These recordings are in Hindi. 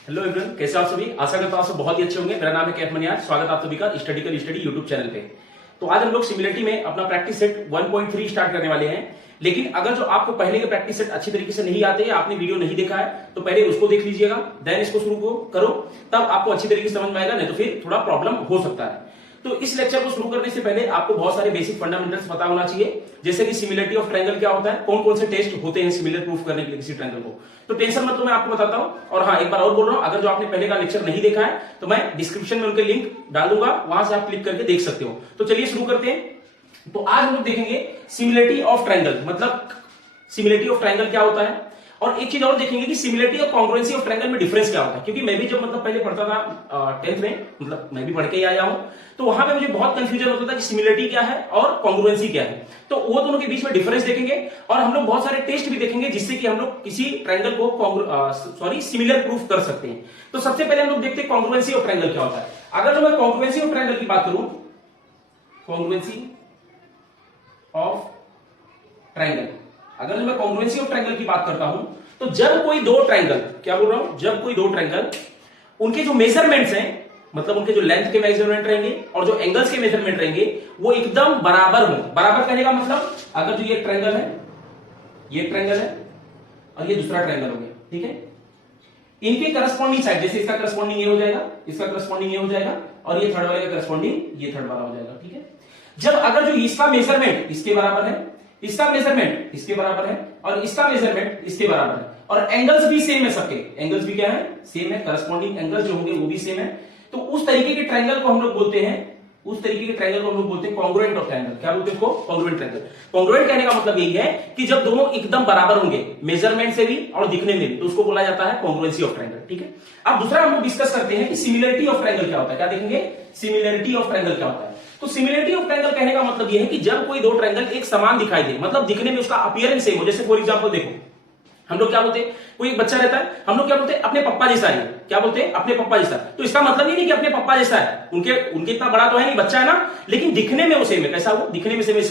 हेलो एवरीवन, कैसे आप सभी। आशा करता हूं आप सब बहुत ही अच्छे होंगे। मेरा नाम है कैफ मनियार। स्वागत है आप सभी का स्टडी यूट्यूब चैनल पे। तो आज हम लोग सिमिलरिटी में अपना प्रैक्टिस सेट 1.3 स्टार्ट करने वाले हैं। लेकिन अगर जो आपको पहले के प्रैक्टिस सेट अच्छी तरीके से नहीं आते या आपने वीडियो नहीं देखा है तो पहले उसको देख लीजिएगा, देन इसको शुरू करो, तब आपको अच्छी तरीके से समझ में आएगा, नहीं तो फिर थोड़ा प्रॉब्लम हो सकता है। तो इस लेक्चर को शुरू करने से पहले आपको बहुत सारे बेसिक फंडामेंटल्स पता होना चाहिए, जैसे कि सिमिलरिटी ऑफ ट्रायंगल क्या होता है, कौन कौन से टेस्ट होते हैं सिमिलर प्रूफ करने के लिए किसी ट्रायंगल को। तो टेंशन मत लो, मैं आपको बताता हूं। और हाँ, एक बार और बोल रहा हूं, अगर जो आपने पहले का लेक्चर नहीं देखा है तो मैं डिस्क्रिप्शन में उनके लिंक डाल दूंगा, वहां से आप क्लिक करके देख सकते हो। तो चलिए शुरू करते हैं। तो आज हम लोग देखेंगे सिमिलरिटी ऑफ ट्रायंगल, मतलब सिमिलरिटी ऑफ ट्रायंगल क्या होता है, और एक चीज और देखेंगे कि सिमिलरिटी और कॉन्ग्रुएंसी ऑफ ट्रायंगल में डिफरेंस क्या होता है। क्योंकि मैं भी जब पहले पढ़ता था 10th में, मतलब मैं भी पढ़ के ही आया हूं, तो वहां पे मुझे बहुत कंफ्यूजन होता था कि सिमिलरिटी क्या है और कॉन्ग्रुएंसी क्या है। तो वो दोनों के बीच में डिफरेंस देखेंगे और हम लोग बहुत सारे टेस्ट भी देखेंगे जिससे कि हम लोग किसी ट्रायंगल को सिमिलर प्रूफ कर सकते हैं। तो सबसे पहले हम लोग देखते हैं कॉन्ग्रुएंसी ऑफ ट्रायंगल क्या होता है। अगर जो मैं कॉन्ग्रुएंसी ऑफ ट्रायंगल की बात करूं, कॉन्ग्रुएंसी ऑफ ट्रायंगल, अगर मैं कॉन्ग्रुएंसी ऑफ ट्रायंगल की बात करता हूं तो जब कोई दो ट्रायंगल, क्या बोल रहा हूं, जब कोई दो ट्रायंगल, उनके जो मेजरमेंट्स हैं, मतलब उनके जो लेंथ के मेजरमेंट रहेंगे और जो एंगल्स के मेजरमेंट रहेंगे वो एकदम बराबर हो। बराबर कहने का मतलब, अगर जो ये ट्रायंगल है, ये ट्रायंगल है और ये दूसरा ट्रायंगल हो गया, ठीक है, इनके करस्पॉन्डिंग साइड, जैसे इसका करस्पॉन्डिंग ये हो जाएगा, इसका करस्पॉन्डिंग ये हो जाएगा और ये थर्ड वाले का करस्पॉन्डिंग ये थर्ड वाला हो जाएगा, ठीक है। जब अगर जो इसका मेजरमेंट इसके बराबर है, इसका मेजरमेंट इसके बराबर है और इसका मेजरमेंट इसके बराबर है और एंगल्स भी सेम है, सबके एंगल्स भी क्या है, सेम है, करस्पॉन्डिंग एंगल्स जो होंगे वो भी सेम है, तो उस तरीके के ट्रायंगल को हम लोग बोलते हैं, उस तरीके के ट्रायंगल को हम लोग बोलते हैं कॉन्ग्रुएंट ऑफ ट्रायंगल। क्या बोलते हैं इसको, कॉन्ग्रुएंट ट्रायंगल। कॉन्ग्रुएंट कहने का मतलब यही है कि जब दोनों एकदम बराबर होंगे मेजरमेंट से भी और दिखने में भी, तो उसको बोला जाता है कॉन्ग्रुएंसी ऑफ ट्रायंगल, ठीक है। अब दूसरा हम लोग डिस्कस करते हैं कि सिमिलरिटी ऑफ ट्रायंगल क्या होता है। क्या देखेंगे, सिमिलरिटी ऑफ ट्रायंगल क्या होता है। तो सिमिलरिटी ऑफ ट्रायंगल कहने का मतलब यह है कि जब कोई दो ट्रायंगल एक समान दिखाई दे, मतलब दिखने में उसका अपीयरेंस सेम हो। जैसे फॉर एग्जांपल देखो, हम लोग क्या बोलते हैं, कोई एक बच्चा रहता है, हम लोग क्या बोलते हैं, अपने पप्पा जैसा है। क्या बोलते हैं, अपने पप्पा जैसा। तो इसका मतलब ये नहीं कि अपने पप्पा जैसा है, उनके इतना बड़ा तो है नहीं, बच्चा है ना, लेकिन दिखने में वो सेम है। कैसा वो, दिखने में सेम है।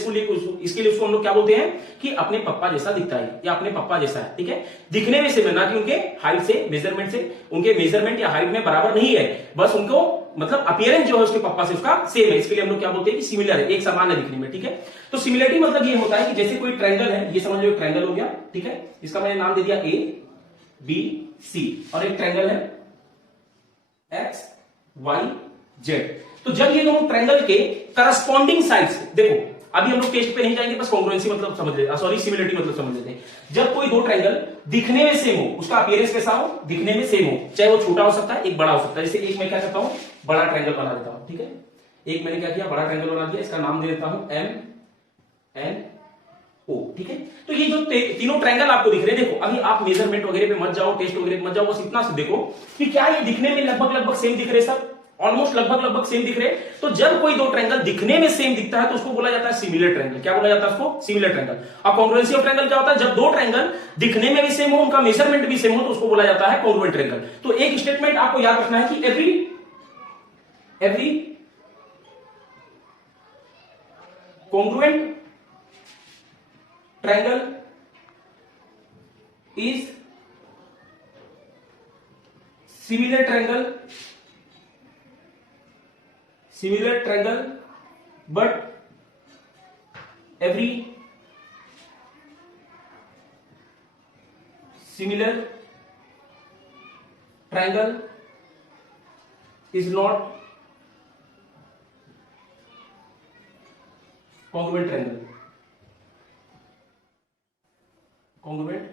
इसके लिए उसको हम लोग क्या बोलते हैं कि अपने पप्पा जैसा दिखता है या अपने पप्पा जैसा है, ठीक है। दिखने में सेम है, ना कि उनके हाइट से, मेजरमेंट से, उनके मेजरमेंट या हाइट में बराबर नहीं है, बस उनको मतलब अपीयरेंस जो है उसके पप्पा से उसका सेम है। इसके लिए हम लोग क्या बोलते हैं कि सिमिलर है, एक समान है दिखने में, ठीक है। तो सिमिलरिटी मतलब ये होता है कि जैसे कोई ट्रायंगल है, ये समझ लो एक ट्रायंगल हो गया, ठीक है, इसका मैंने नाम दे दिया ए बी सी, और एक ट्रायंगल है एक्स वाई जेड। तो जब ये दोनों ट्रायंगल के करस्पॉन्डिंग साइड्स, देखो अभी हम लोग टेस्ट पे नहीं जाएंगे, बस कॉन्ग्रुएंसी मतलब समझ लेते, सॉरी सिमिलरिटी मतलब समझ लेते हैं। जब कोई दो ट्रायंगल दिखने में सेम हो, उसका अपीयरेंस कैसा हो, दिखने में सेम हो, चाहे वो छोटा हो सकता है, एक बड़ा हो सकता है। जैसे एक मैं क्या करता हूं, बड़ा ट्रायंगल बना देता हूं, ठीक है। एक मैंने क्या किया, बड़ा ट्रायंगल बना दिया, इसका नाम दे देता हूं एम एन ओ, ठीक है। तो ये जो तीनों ट्रायंगल आपको दिख रहे हैं, देखो अभी आप मेजरमेंट वगैरह पे मत जाओ, टेस्ट वगैरह पे मत जाओ, बस इतना से देखो कि क्या ये दिखने में लगभग सेम दिख रहे, सब ऑलमोस्ट लगभग सेम दिख रहे। तो जब कोई दो ट्रायंगल दिखने में सेम दिखता है तो उसको बोला जाता है सिमिलर ट्रायंगल। क्या बोला जाता है उसको, सिमिलर ट्रायंगल। अब कॉन्ग्रुएंसी ऑफ ट्रायंगल क्या होता है, जब दो ट्रायंगल दिखने में भी सेम हो, उनका मेजरमेंट भी सेम हो, तो उसको बोला जाता है कॉन्ग्रुएंट ट्रायंगल। तो एक स्टेटमेंट आपको याद रखना है कि every congruent triangle is similar triangle but every similar triangle is not congruent triangle। Congruent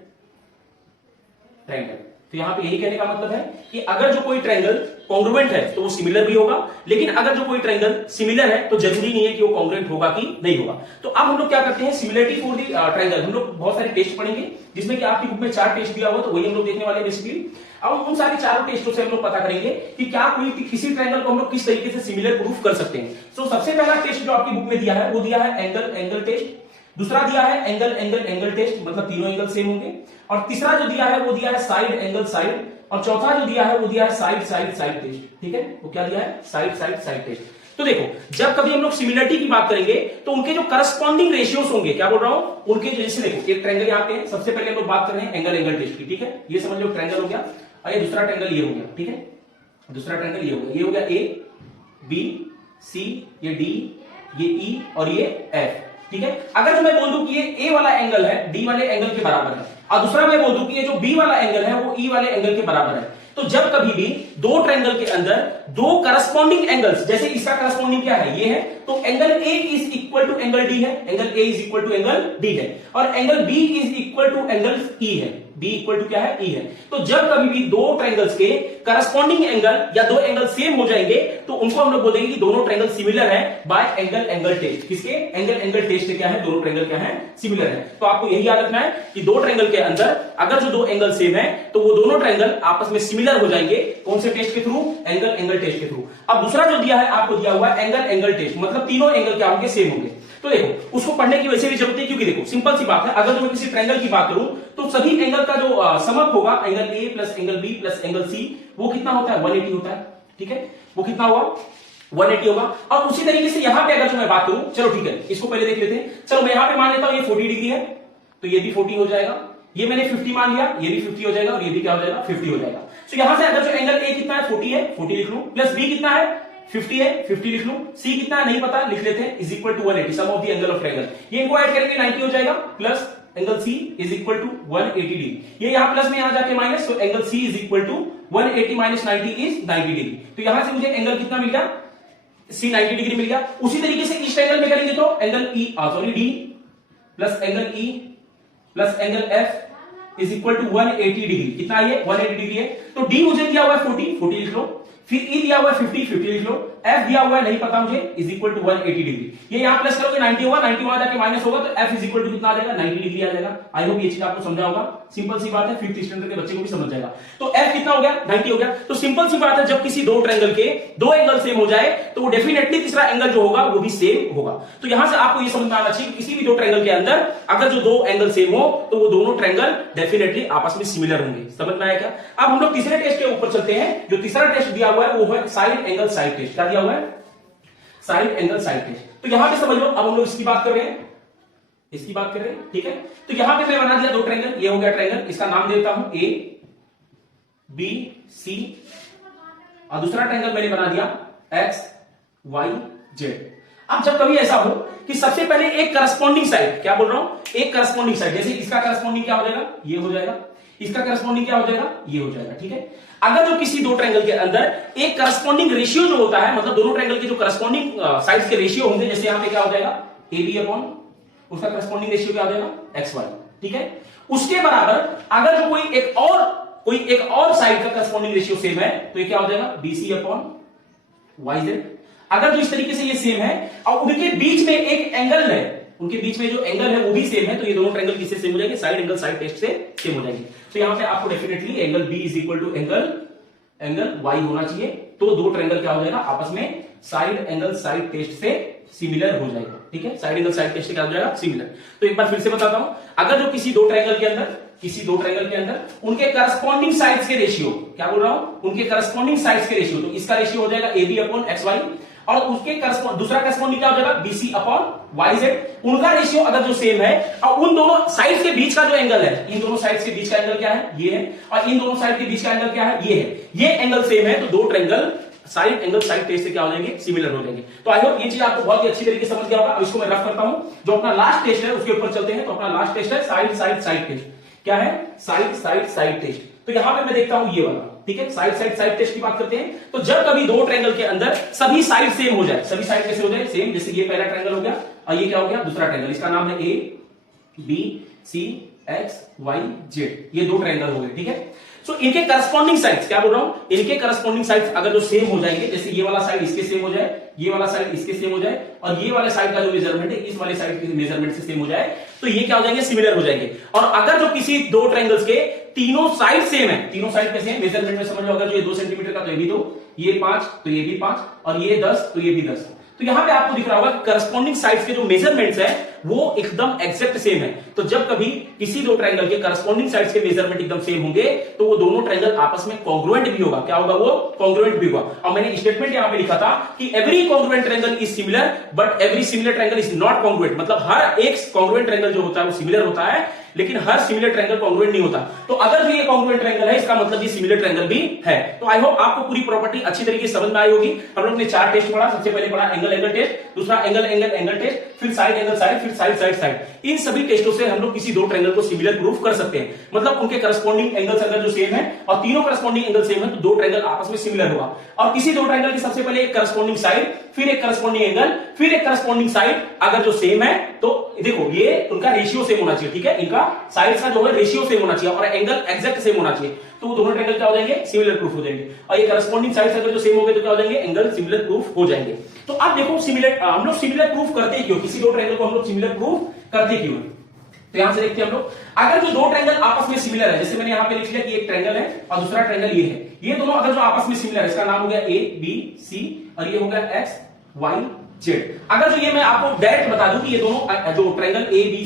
triangle. तो यहां पे यही कहने का मतलब है कि अगर जो कोई ट्रायंगल कॉन्ग्रुएंट है तो वो सिमिलर भी होगा, लेकिन अगर जो कोई ट्रायंगल सिमिलर है तो जरूरी नहीं है कि वो कॉन्ग्रुएंट होगा कि नहीं होगा। तो अब हम लोग क्या करते हैं, सिमिलरिटी फॉर दी ट्रायंगल, हम लोग बहुत सारे टेस्ट पढ़ेंगे, जिसमें कि आपकी बुक में 4 टेस्ट दिया हुआ, तो वही हम लोग देखने वाले हैं बेसिकली। अब उन सारे चारों टेस्टों से हम लोग पता करेंगे कि क्या कोई किसी ट्रायंगल को हम लोग किस तरीके से सिमिलर प्रूफ कर सकते हैं। तो सबसे पहला टेस्ट जो आपकी बुक में दिया है वो दिया है एंगल टेस्ट, दूसरा दिया है एंगल टेस्ट, मतलब तीनों एंगल सेम होंगे, और तीसरा जो दिया है वो दिया है साइड एंगल साइड, और चौथा जो दिया है वो दिया है साइड टेस्ट, ठीक है। वो क्या दिया है, साइड टेस्ट। तो देखो जब कभी हम लोग सिमिलरिटी की बात करेंगे तो उनके जो करस्पॉन्डिंग रेशियोज होंगे, क्या बोल रहा हूं, उनके जैसे देखो एक ट्रायंगल यहाँ पे है, सबसे पहले हम लोग बात कर रहे हैं एंगल टेस्ट की, ठीक है। ये समझ लो ट्रायंगल हो गया, और ये दूसरा ट्रायंगल ये हो गया, ठीक है, दूसरा ट्रायंगल ये हो गया, ये हो गया ए बी सी, ये डी, ये ई और ये एफ, ठीक है। अगर जो मैं बोल दूं कि ये ए वाला एंगल है डी वाले एंगल के बराबर है, और दूसरा मैं बोल दूं कि ये जो बी वाला एंगल है वो ई वाले एंगल के बराबर है, तो जब कभी भी दो ट्रायंगल के अंदर दो करस्पॉन्डिंग एंगल्स, जैसे इसका करस्पॉन्डिंग क्या है, ये है, तो angle A is equal to angle D है, angle A is equal to angle D है, और angle B is equal to angle E है, बी इक्वल टू क्या है, ई है। तो जब कभी भी दो ट्रायंगल्स के करस्पॉन्डिंग एंगल या दो एंगल सेम हो जाएंगे तो उनको हम लोग बोलेंगे कि दोनों ट्रायंगल सिमिलर है बाय एंगल एंगल टेस्ट। किसके? एंगल एंगल टेस्ट क्या है, दोनों ट्रायंगल क्या है, सिमिलर है। तो आपको यही याद रखना है कि दो ट्रायंगल के अंदर अगर जो दो एंगल सेम है तो वो दोनों ट्रायंगल आपस में सिमिलर हो जाएंगे। कौन से टेस्ट के थ्रू? एंगल एंगल टेस्ट के थ्रू। अब दूसरा जो दिया है, आपको दिया हुआ है एंगल एंगल टेस्ट, मतलब तीनों एंगल क्या होंगे, सेम होंगे। तो देखो उसको पढ़ने की वैसे भी जरूरत है, क्योंकि देखो सिंपल सी बात है, अगर जो मैं किसी ट्रायंगल की बात करूं तो सभी एंगल का जो समअप होगा, angle A plus angle B plus angle C, वो कितना होता है, 180 होता है, ठीक है, वो कितना हुआ, 180 होगा। और उसी तरीके से यहां पे अगर जो मैं बात करूं, चलो ठीक है, इसको पहले देख लेते हैं। चलो मैं यहां पे मान लेता हूं ये 40 डिग्री है, तो ये भी 40 हो जाएगा, ये मैंने 50 मान लिया, ये भी 50 हो जाएगा, और ये भी क्या हो जाएगा, 50 हो जाएगा। तो यहां से अगर जो एंगल ए कितना है, 40 है, 40 लिख लूं, प्लस बी कितना है, 50 है, 50 लिख लूं, सी कितना है नहीं पता, लिख लेते हैं, is equal to 180, sum of the angle of triangle. ये इनको ऐड करेंगे 90 हो जाएगा, plus angle C is equal to 180 degree. ये यहां प्लस में यहां जाके माइनस, तो angle C is equal to 180 minus 90 is 90 degree. तो यहां से मुझे एंगल कितना मिल गया, सी 90 डिग्री मिल गया। उसी तरीके से इस ट्रायंगल में करेंगे तो angle E sorry D plus angle E plus angle F is equal to 180 degree. कितना है ये, 180 डिग्री है। तो डी मुझे दिया हुआ है 40 लिख लो, फिर ई दिया हुआ है 50 लिख लो, एफ दिया हुआ है नहीं पता मुझे, इज इक्वल टू 180 डिग्री। ये यहां प्लस करोगे 90 होगा, 90 वहां जाके माइनस होगा, तो एफ इज इक्वल टू कितना आ जाएगा, 90 डिग्री आ जाएगा। आई होप ये चीज आपको समझा होगा, सिंपल सी बात है, 5th स्टैंडर्ड के बच्चे को भी समझ जाएगा। तो एफ कितना हो गया, 90 हो गया। तो सिंपल सी बात है, जब किसी दो ट्रायंगल के दो एंगल सेम हो जाए तो वो डेफिनेटली तीसरा एंगल जो होगा वो भी सेम होगा। तो यहां से आपको ये समझ में आना चाहिए कि किसी भी दो ट्रायंगल के अंदर अगर जो दो एंगल सेम हो तो वो दोनों ट्रायंगल डेफिनेटली आपस में सिमिलर होंगे। समझ में आया क्या? अब हम लोग तीसरे टेस्ट के ऊपर चलते हैं। जो तीसरा टेस्ट दिया हुआ है वो है साइड एंगल साइड टेस्ट। क्या दिया हुआ है, साइड एंगल साइड टेस्ट। तो यहां पे समझ लो, अब हम लोग इसकी बात कर रहे हैं, इसकी बात कर रहे हैं, ठीक है। तो यहां पे मैं बना दिया दो ट्रायंगल, ये हो गया ट्रायंगल, इसका नाम देता हूं ए बी सी, और दूसरा ट्रायंगल मैंने बना दिया एक्स वाई जेड। अब जब कभी ऐसा हो कि सबसे पहले एक करस्पॉन्डिंग साइड, क्या बोल रहा हूं, एक करस्पॉन्डिंग साइड, जैसे इसका करस्पॉन्डिंग क्या हो जाएगा, ये हो जाएगा, इसका करस्पॉन्डिंग क्या हो जाएगा, ये हो जाएगा, ठीक है। अगर जो किसी दो ट्रायंगल के अंदर एक करस्पॉन्डिंग रेशियो जो होता है, मतलब दोनों ट्रायंगल के जो करस्पॉन्डिंग साइड्स के रेशियो होंगे, जैसे यहां पे क्या हो जाएगा, ए बी अपॉन उसका करस्पॉन्डिंग रेशियो क्या हो जाएगा, एक्स वाई, ठीक है। उसके बराबर अगर जो कोई एक और साइड का करस्पॉन्डिंग रेशियो सेम है तो ये क्या हो जाएगा, B C upon Y Z. अगर जो इस तरीके से ये सेम है और उनके बीच में एक एंगल है, उनके बीच में जो एंगल है वो भी सेम है, तो ये दोनों ट्रायंगल किससे सेम हो जाएंगे, साइड एंगल साइड टेस्ट से सेम हो जाएंगे। तो यहां पे आपको definitely angle B is equal to angle Y होना चाहिए, तो दो ट्रायंगल क्या हो जाएगा, आपस में साइड एंगल साइड टेस्ट से सिमिलर हो जाएगा, ठीक है। साइड एंगल साइड टेस्ट से क्या हो जाएगा, सिमिलर। तो एक बार फिर से बताता हूं, अगर जो किसी दो ट्रायंगल के अंदर उनके करस्पॉन्डिंग साइड्स के रेशियो, क्या बोल रहा हूं, उनके करस्पॉन्डिंग साइड्स के रेशियो, तो इसका रेशियो हो जाएगा A B upon X Y, और उसके दूसरा करस्पॉन्डिंग क्या हो जाएगा, बीसी अपॉन वाई जेड। उनका रेशियो अगर जो सेम है और उन दोनों साइड्स के बीच का जो एंगल है, इन दोनों साइड्स के बीच का एंगल क्या है, ये है, और इन दोनों साइड के बीच का एंगल क्या है, ये है, ये एंगल सेम है, तो दो triangle side angle side test से क्या हो जाएंगे, सिमिलर हो जाएंगे। तो आई होप ये चीज आपको बहुत ही अच्छी तरीके से समझ गया होगा। अब इसको मैं रफ करता हूं, जो अपना लास्ट टेस्ट है उसके ऊपर चलते हैं। तो अपना लास्ट टेस्ट है साइड साइड साइड टेस्ट। क्या है, साइड साइड साइड टेस्ट। तो यहां पे मैं देखता हूं ये वाला, ठीक है, साइड साइड साइड टेस्ट की बात करते हैं। तो जब कभी दो ट्रायंगल के अंदर सभी साइड सेम हो जाए, सभी साइड कैसे हो जाए, सेम, जैसे ये पहला ट्रायंगल हो गया और ये क्या हो गया, दूसरा ट्रायंगल, इसका नाम है A B C X Y Z, ये दो ट्रायंगल हो गए, ठीक है। सो इनके करस्पॉन्डिंग साइड्स, क्या बोल रहा हूं, इनके करस्पॉन्डिंग साइड्स अगर जो सेम हो जाएंगे, जैसे ये वाला साइड इसके सेम हो जाए, ये वाला साइड इसके सेम हो जाए, और ये वाले साइड का जो मेजरमेंट है इस वाले साइड के मेजरमेंट से सेम हो जाए, तो ये क्या हो जाएंगे, सिमिलर हो जाएंगे। और अगर जो किसी दो ट्रायंगल्स के तीनों साइड सेम है, तीनों साइड कैसे हैं, मेजरमेंट में समझ लो, अगर जो ये 2 सेंटीमीटर का तो ये भी 2, ये 5 तो ये भी 5, और ये 10 तो ये भी 10, तो यहां पे आपको दिख रहा होगा करस्पॉन्डिंग साइड्स के जो मेजरमेंट्स है वो एकदम एग्जैक्ट सेम है। तो जब कभी किसी दो ट्रायंगल के करस्पॉन्डिंग साइड्स के मेजरमेंट एकदम सेम होंगे तो वो दोनों ट्रायंगल आपस में कॉन्ग्रुएंट भी होगा। क्या होगा, वो कॉन्ग्रुएंट भी होगा। और मैंने स्टेटमेंट यहां पे लिखा था कि every congruent triangle is similar but every similar triangle is not congruent. मतलब हर एक कॉन्ग्रुएंट ट्रायंगल जो होता है वो सिमिलर होता है, लेकिन हर सिमिलर ट्रायंगल कॉन्ग्रुएंट नहीं होता। तो अगर भी ये कॉन्ग्रुएंट ट्रायंगल है, इसका मतलब ये सिमिलर ट्रायंगल भी है। तो आई होप आपको पूरी प्रॉपर्टी अच्छी तरीके से समझ में आई होगी। हम लोग ने 4 टेस्ट पढ़ा। सबसे पहले पढ़ा एंगल एंगल टेस्ट, दूसरा एंगल एंगल एंगल टेस्ट, फिर साइड एंगल साइड, फिर साइड साइड साइड। इन सभी टेस्टों से हम लोग किसी दो ट्रायंगल को सिमिलर प्रूफ कर सकते हैं, मतलब उनके करस्पॉन्डिंग एंगल्स अगर जो सेम है और तीनों करस्पॉन्डिंग एंगल सेम है तो दो ट्रायंगल आपस में सिमिलर होगा। और किसी दो ट्रायंगल की सबसे पहले एक करस्पॉन्डिंग साइड, फिर एक करस्पॉन्डिंग एंगल, फिर एक करस्पॉन्डिंग साइड अगर जो सेम है तो देखो ये उनका रेशियो सेम होना चाहिए, ठीक है, इनका साइड्स का जो है रेशियो सेम होना चाहिए और एंगल एग्जैक्ट सेम होना चाहिए, तो वो दोनों ट्रायंगल क्या हो जाएंगे, सिमिलर प्रूफ हो जाएंगे। और ये करस्पॉन्डिंग साइड्स अगर जो सेम हो गए तो क्या हो जाएंगे, एंगल सिमिलर प्रूफ हो जाएंगे। तो अब देखो सिमिलर हम लोग सिमिलर प्रूफ करते क्यों, किसी दो ट्रायंगल को हम लोग सिमिलर प्रूफ करते क्यों। तो यहां से देखते हैं हम लोग, अगर जो दो ट्रायंगल आपस में सिमिलर है, जैसे मैंने यहां पे लिख लिया कि एक ट्रायंगल है और दूसरा ट्रायंगल ये है, ये दोनों अगर जो आपस में सिमिलर है, इसका नाम हो गया ए बी सी और ये हो गया एक्स वाई जेड। अगर जो ये मैं आपको डायरेक्ट बता दूं कि ये दोनों जो ट्रायंगल ए बी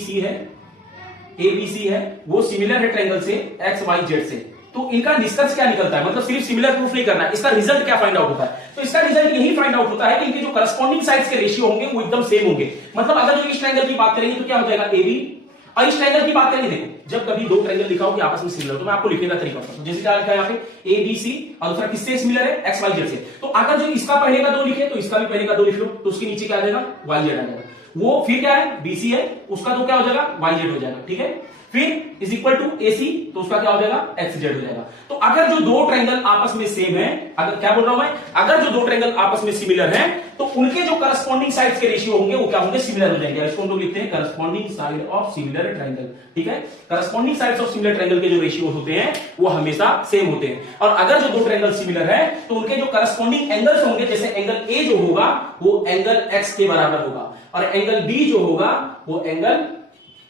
सी है वो सिमिलर है ट्रायंगल से एक्स वाई जेड से, तो इनका निष्कर्ष क्या निकलता है, मतलब सिर्फ सिमिलर प्रूफ नहीं करना, इसका रिजल्ट क्या फाइंड आउट होता है। तो इसका रिजल्ट यही फाइंड आउट होता है कि इनके जो करस्पॉन्डिंग साइड्स के रेशियो होंगे वो एकदम सेम होंगे। मतलब अगर जो इस ट्रायंगल की बात करेंगे तो क्या हो जाएगा ए बी, और इस ट्रायंगल की बात करेंगे, देखो जब कभी दो ट्रायंगल लिखा हो कि आपस में सिमिलर, तो मैं आपको लिखने का तरीका बताऊं। तो जैसे क्या लिखा है यहाँ पे ए बी सी और दूसरा किससे सिमिलर है, एक्स वाई जेड से। तो अगर जो इसका पहले का दो लिखे तो इसका भी पहले का दो लिख लो, तो उसके नीचे क्या आ जाएगा, वाई जेड आ जाएगा। वो फिर क्या है, बीसी है, उसका तो क्या हो जाएगा, वाई जेड हो जाएगा, ठीक है। फिर इज इक्वल टू एसी, तो उसका क्या हो जाएगा, एक्स जेड हो जाएगा। तो अगर जो दो ट्रायंगल आपस में सेम है, अगर क्या बोल रहा हूं मैं, अगर जो दो ट्रायंगल आपस में सिमिलर हैं तो उनके जो करस्पॉन्डिंग साइड्स के रेशियो होंगे वो क्या होंगे, सिमिलर हो जाएंगे। इसको हम लोग लिखते हैं corresponding side of similar triangle, ठीक है। Corresponding sides of similar triangle के जो रेशियो होते हैं वो हमेशा सेम होते हैं। और अगर जो दो ट्रायंगल सिमिलर है तो उनके जो करस्पॉन्डिंग एंगल्स होंगे, जैसे एंगल ए जो होगा वो एंगल एक्स के बराबर होगा और एंगल बी जो होगा वो एंगल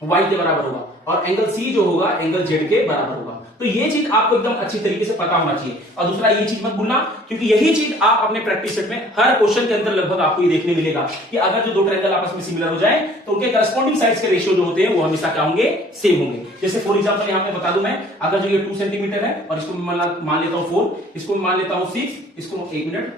वाई के बराबर होगा और एंगल सी जो होगा एंगल जेड के बराबर होगा। तो ये चीज आपको एकदम अच्छी तरीके से पता होना चाहिए। और दूसरा ये चीज मत भूलना, क्योंकि यही चीज आप अपने प्रैक्टिस सेट में हर क्वेश्चन के अंदर लगभग आपको ये देखने मिलेगा कि अगर जो दो ट्रायंगल आपस में सिमिलर हो जाए तो उनके करस्पॉन्डिंग साइड्स के रेशियो जो होते हैं वो हमेशा क्या होंगे, सेम होंगे। जैसे फॉर एग्जांपल यहां पे बता दूं मैं, अगर जो ये 2 सेंटीमीटर है और इसको मान लेता हूं 4, इसको मान लेता हूं 6, इसको 1 मिनट,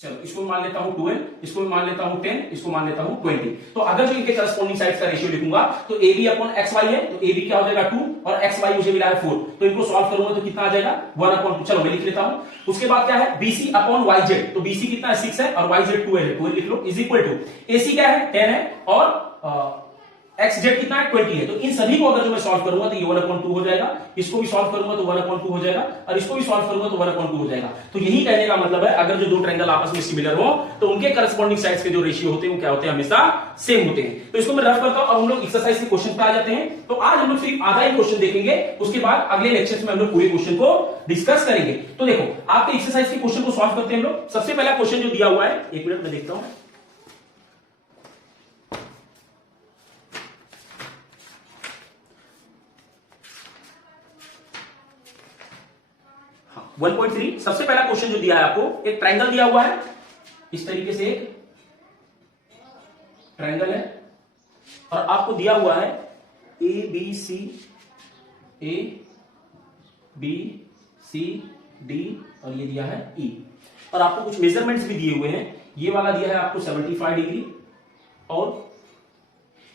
चलो इसको मान लेता हूं 12, इसको मान लेता हूं 10, इसको मान लेता हूं 20। तो अगर जो इनके करस्पॉन्डिंग साइड्स का रेशियो लिखूंगा तो A B upon X Y है, तो ए बी क्या हो जाएगा 2 और एक्स वाई मुझे मिला है 4, तो इनको सॉल्व करूंगा तो कितना आ जाएगा 1/2। चलो मैं लिख लेता हूं। उसके बाद क्या है, बीसी अपॉन वाई जेड, तो बीसी कितना है 6 है और वाई जेड 12 है, 12 लिख लो, इज इक्वल टू एसी क्या है 10 है और एक्स जेड कितना है 20 है। तो इन सभी को अगर जो मैं सॉल्व करूंगा तो ये 1/2 हो जाएगा, इसको भी सॉल्व करूंगा तो 1/2 हो जाएगा और इसको भी सॉल्व करूंगा तो 1/2 हो जाएगा। तो यही कहने का मतलब है, अगर जो दो ट्रायंगल आपस में सिमिलर हो तो उनके करस्पॉन्डिंग साइड्स के जो रेशियो होते हैं वो क्या होते हैं, हमेशा सेम होते हैं। तो इसको मैं रफ करता हूं और हम लोग एक्सरसाइज के क्वेश्चन पे आ जाते हैं। तो आज हम लोग सिर्फ आधा ही क्वेश्चन देखेंगे, उसके बाद अगले लेक्चर में हम लोग पूरे क्वेश्चन को डिस्कस करेंगे। तो देखो आपके एक्सरसाइज के क्वेश्चन को सॉल्व करते हैं हम लोग। सबसे पहला क्वेश्चन जो दिया हुआ है, 1 मिनट में देखता हूं, 1.3 सबसे पहला क्वेश्चन जो दिया है आपको, एक ट्रायंगल दिया हुआ है, इस तरीके से एक ट्रायंगल है और आपको दिया हुआ है ए बी सी डी और ये दिया है ई, और आपको कुछ मेजरमेंट्स भी दिए हुए हैं। ये वाला दिया है आपको 75 डिग्री और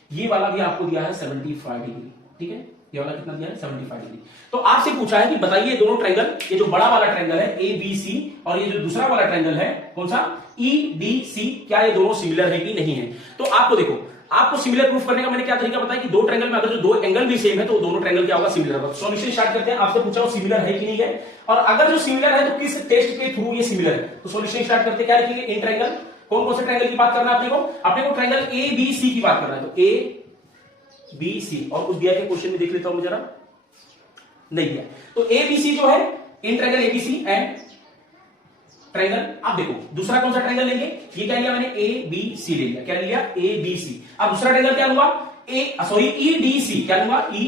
ये वाला भी आपको दिया है 75 डिग्री, ठीक है। ये वाला कितना दिया है 75 डिग्री। तो आपसे पूछा है कि बताइए दोनों ट्रायंगल, ये जो बड़ा वाला ट्रायंगल है ए बी सी और ये जो दूसरा वाला ट्रायंगल है कौन सा ई डी सी, क्या ये दोनों सिमिलर है कि नहीं है। तो आपको देखो, आपको सिमिलर प्रूफ करने का मैंने क्या तरीका बताया कि दो ट्रायंगल में अगर जो दो एंगल भी सेम है तो दोनों ट्रायंगल क्या होगा, सिमिलर होगा। सॉल्यूशन स्टार्ट करते हैं। आपसे पूछा वो सिमिलर है कि नहीं है, और अगर जो सिमिलर है तो किस टेस्ट के थ्रू ये सिमिलर है। तो सॉल्यूशन स्टार्ट करते क्या लिखेंगे, इन ट्रायंगल, कौन से ट्रायंगल की बात करना है अपने को ट्रायंगल ए बी सी की बात करना है। तो ए बी सी और कुछ दिया है क्वेश्चन में, देख लेता हूं मैं जरा, नहीं दिया। तो एबीसी जो है in triangle ABC and triangle, आप देखो दूसरा कौन सा ट्रायंगल लेंगे, ये क्या लिया मैंने ए बी सी ले लिया, क्या लिया ए बी सी। अब दूसरा ट्रायंगल क्या लूंगा, ई डी सी, क्या लूंगा ई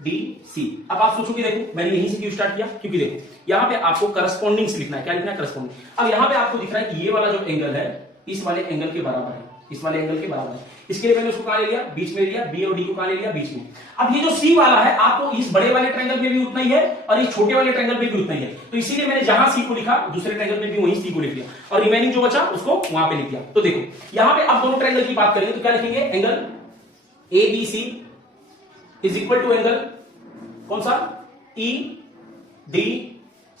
डी सी। अब आप सोचोगे देखो मैंने यहीं से क्यों स्टार्ट किया, क्योंकि देखो यहां पे आपको करस्पॉन्डिंग से लिखना है, क्या लिखना है करस्पॉन्डिंग। अब यहां पे आपको दिख रहा है कि ये वाला जो एंगल है इस वाले एंगल के बराबर है, इस वाले एंगल के बराबर है। इसके लिए मैंने उसको कहां ले लिया, बीच में ले लिया, बी और डी को कहां ले लिया, बीच में। अब ये जो सी वाला है आपको इस बड़े वाले ट्रायंगल में भी उतना ही है और इस छोटे वाले ट्रायंगल में भी उतना ही है। तो इसीलिए मैंने जहां सी को लिखा दूसरे ट्रायंगल में भी वहीं सी को लिख लिया और रिमेनिंग जो बचा उसको वहां पे लिख दिया। तो देखो यहां पे आप दोनों ट्रायंगल की बात करेंगे तो क्या लिखेंगे, angle A B C is equal to angle कौन सा, ई डी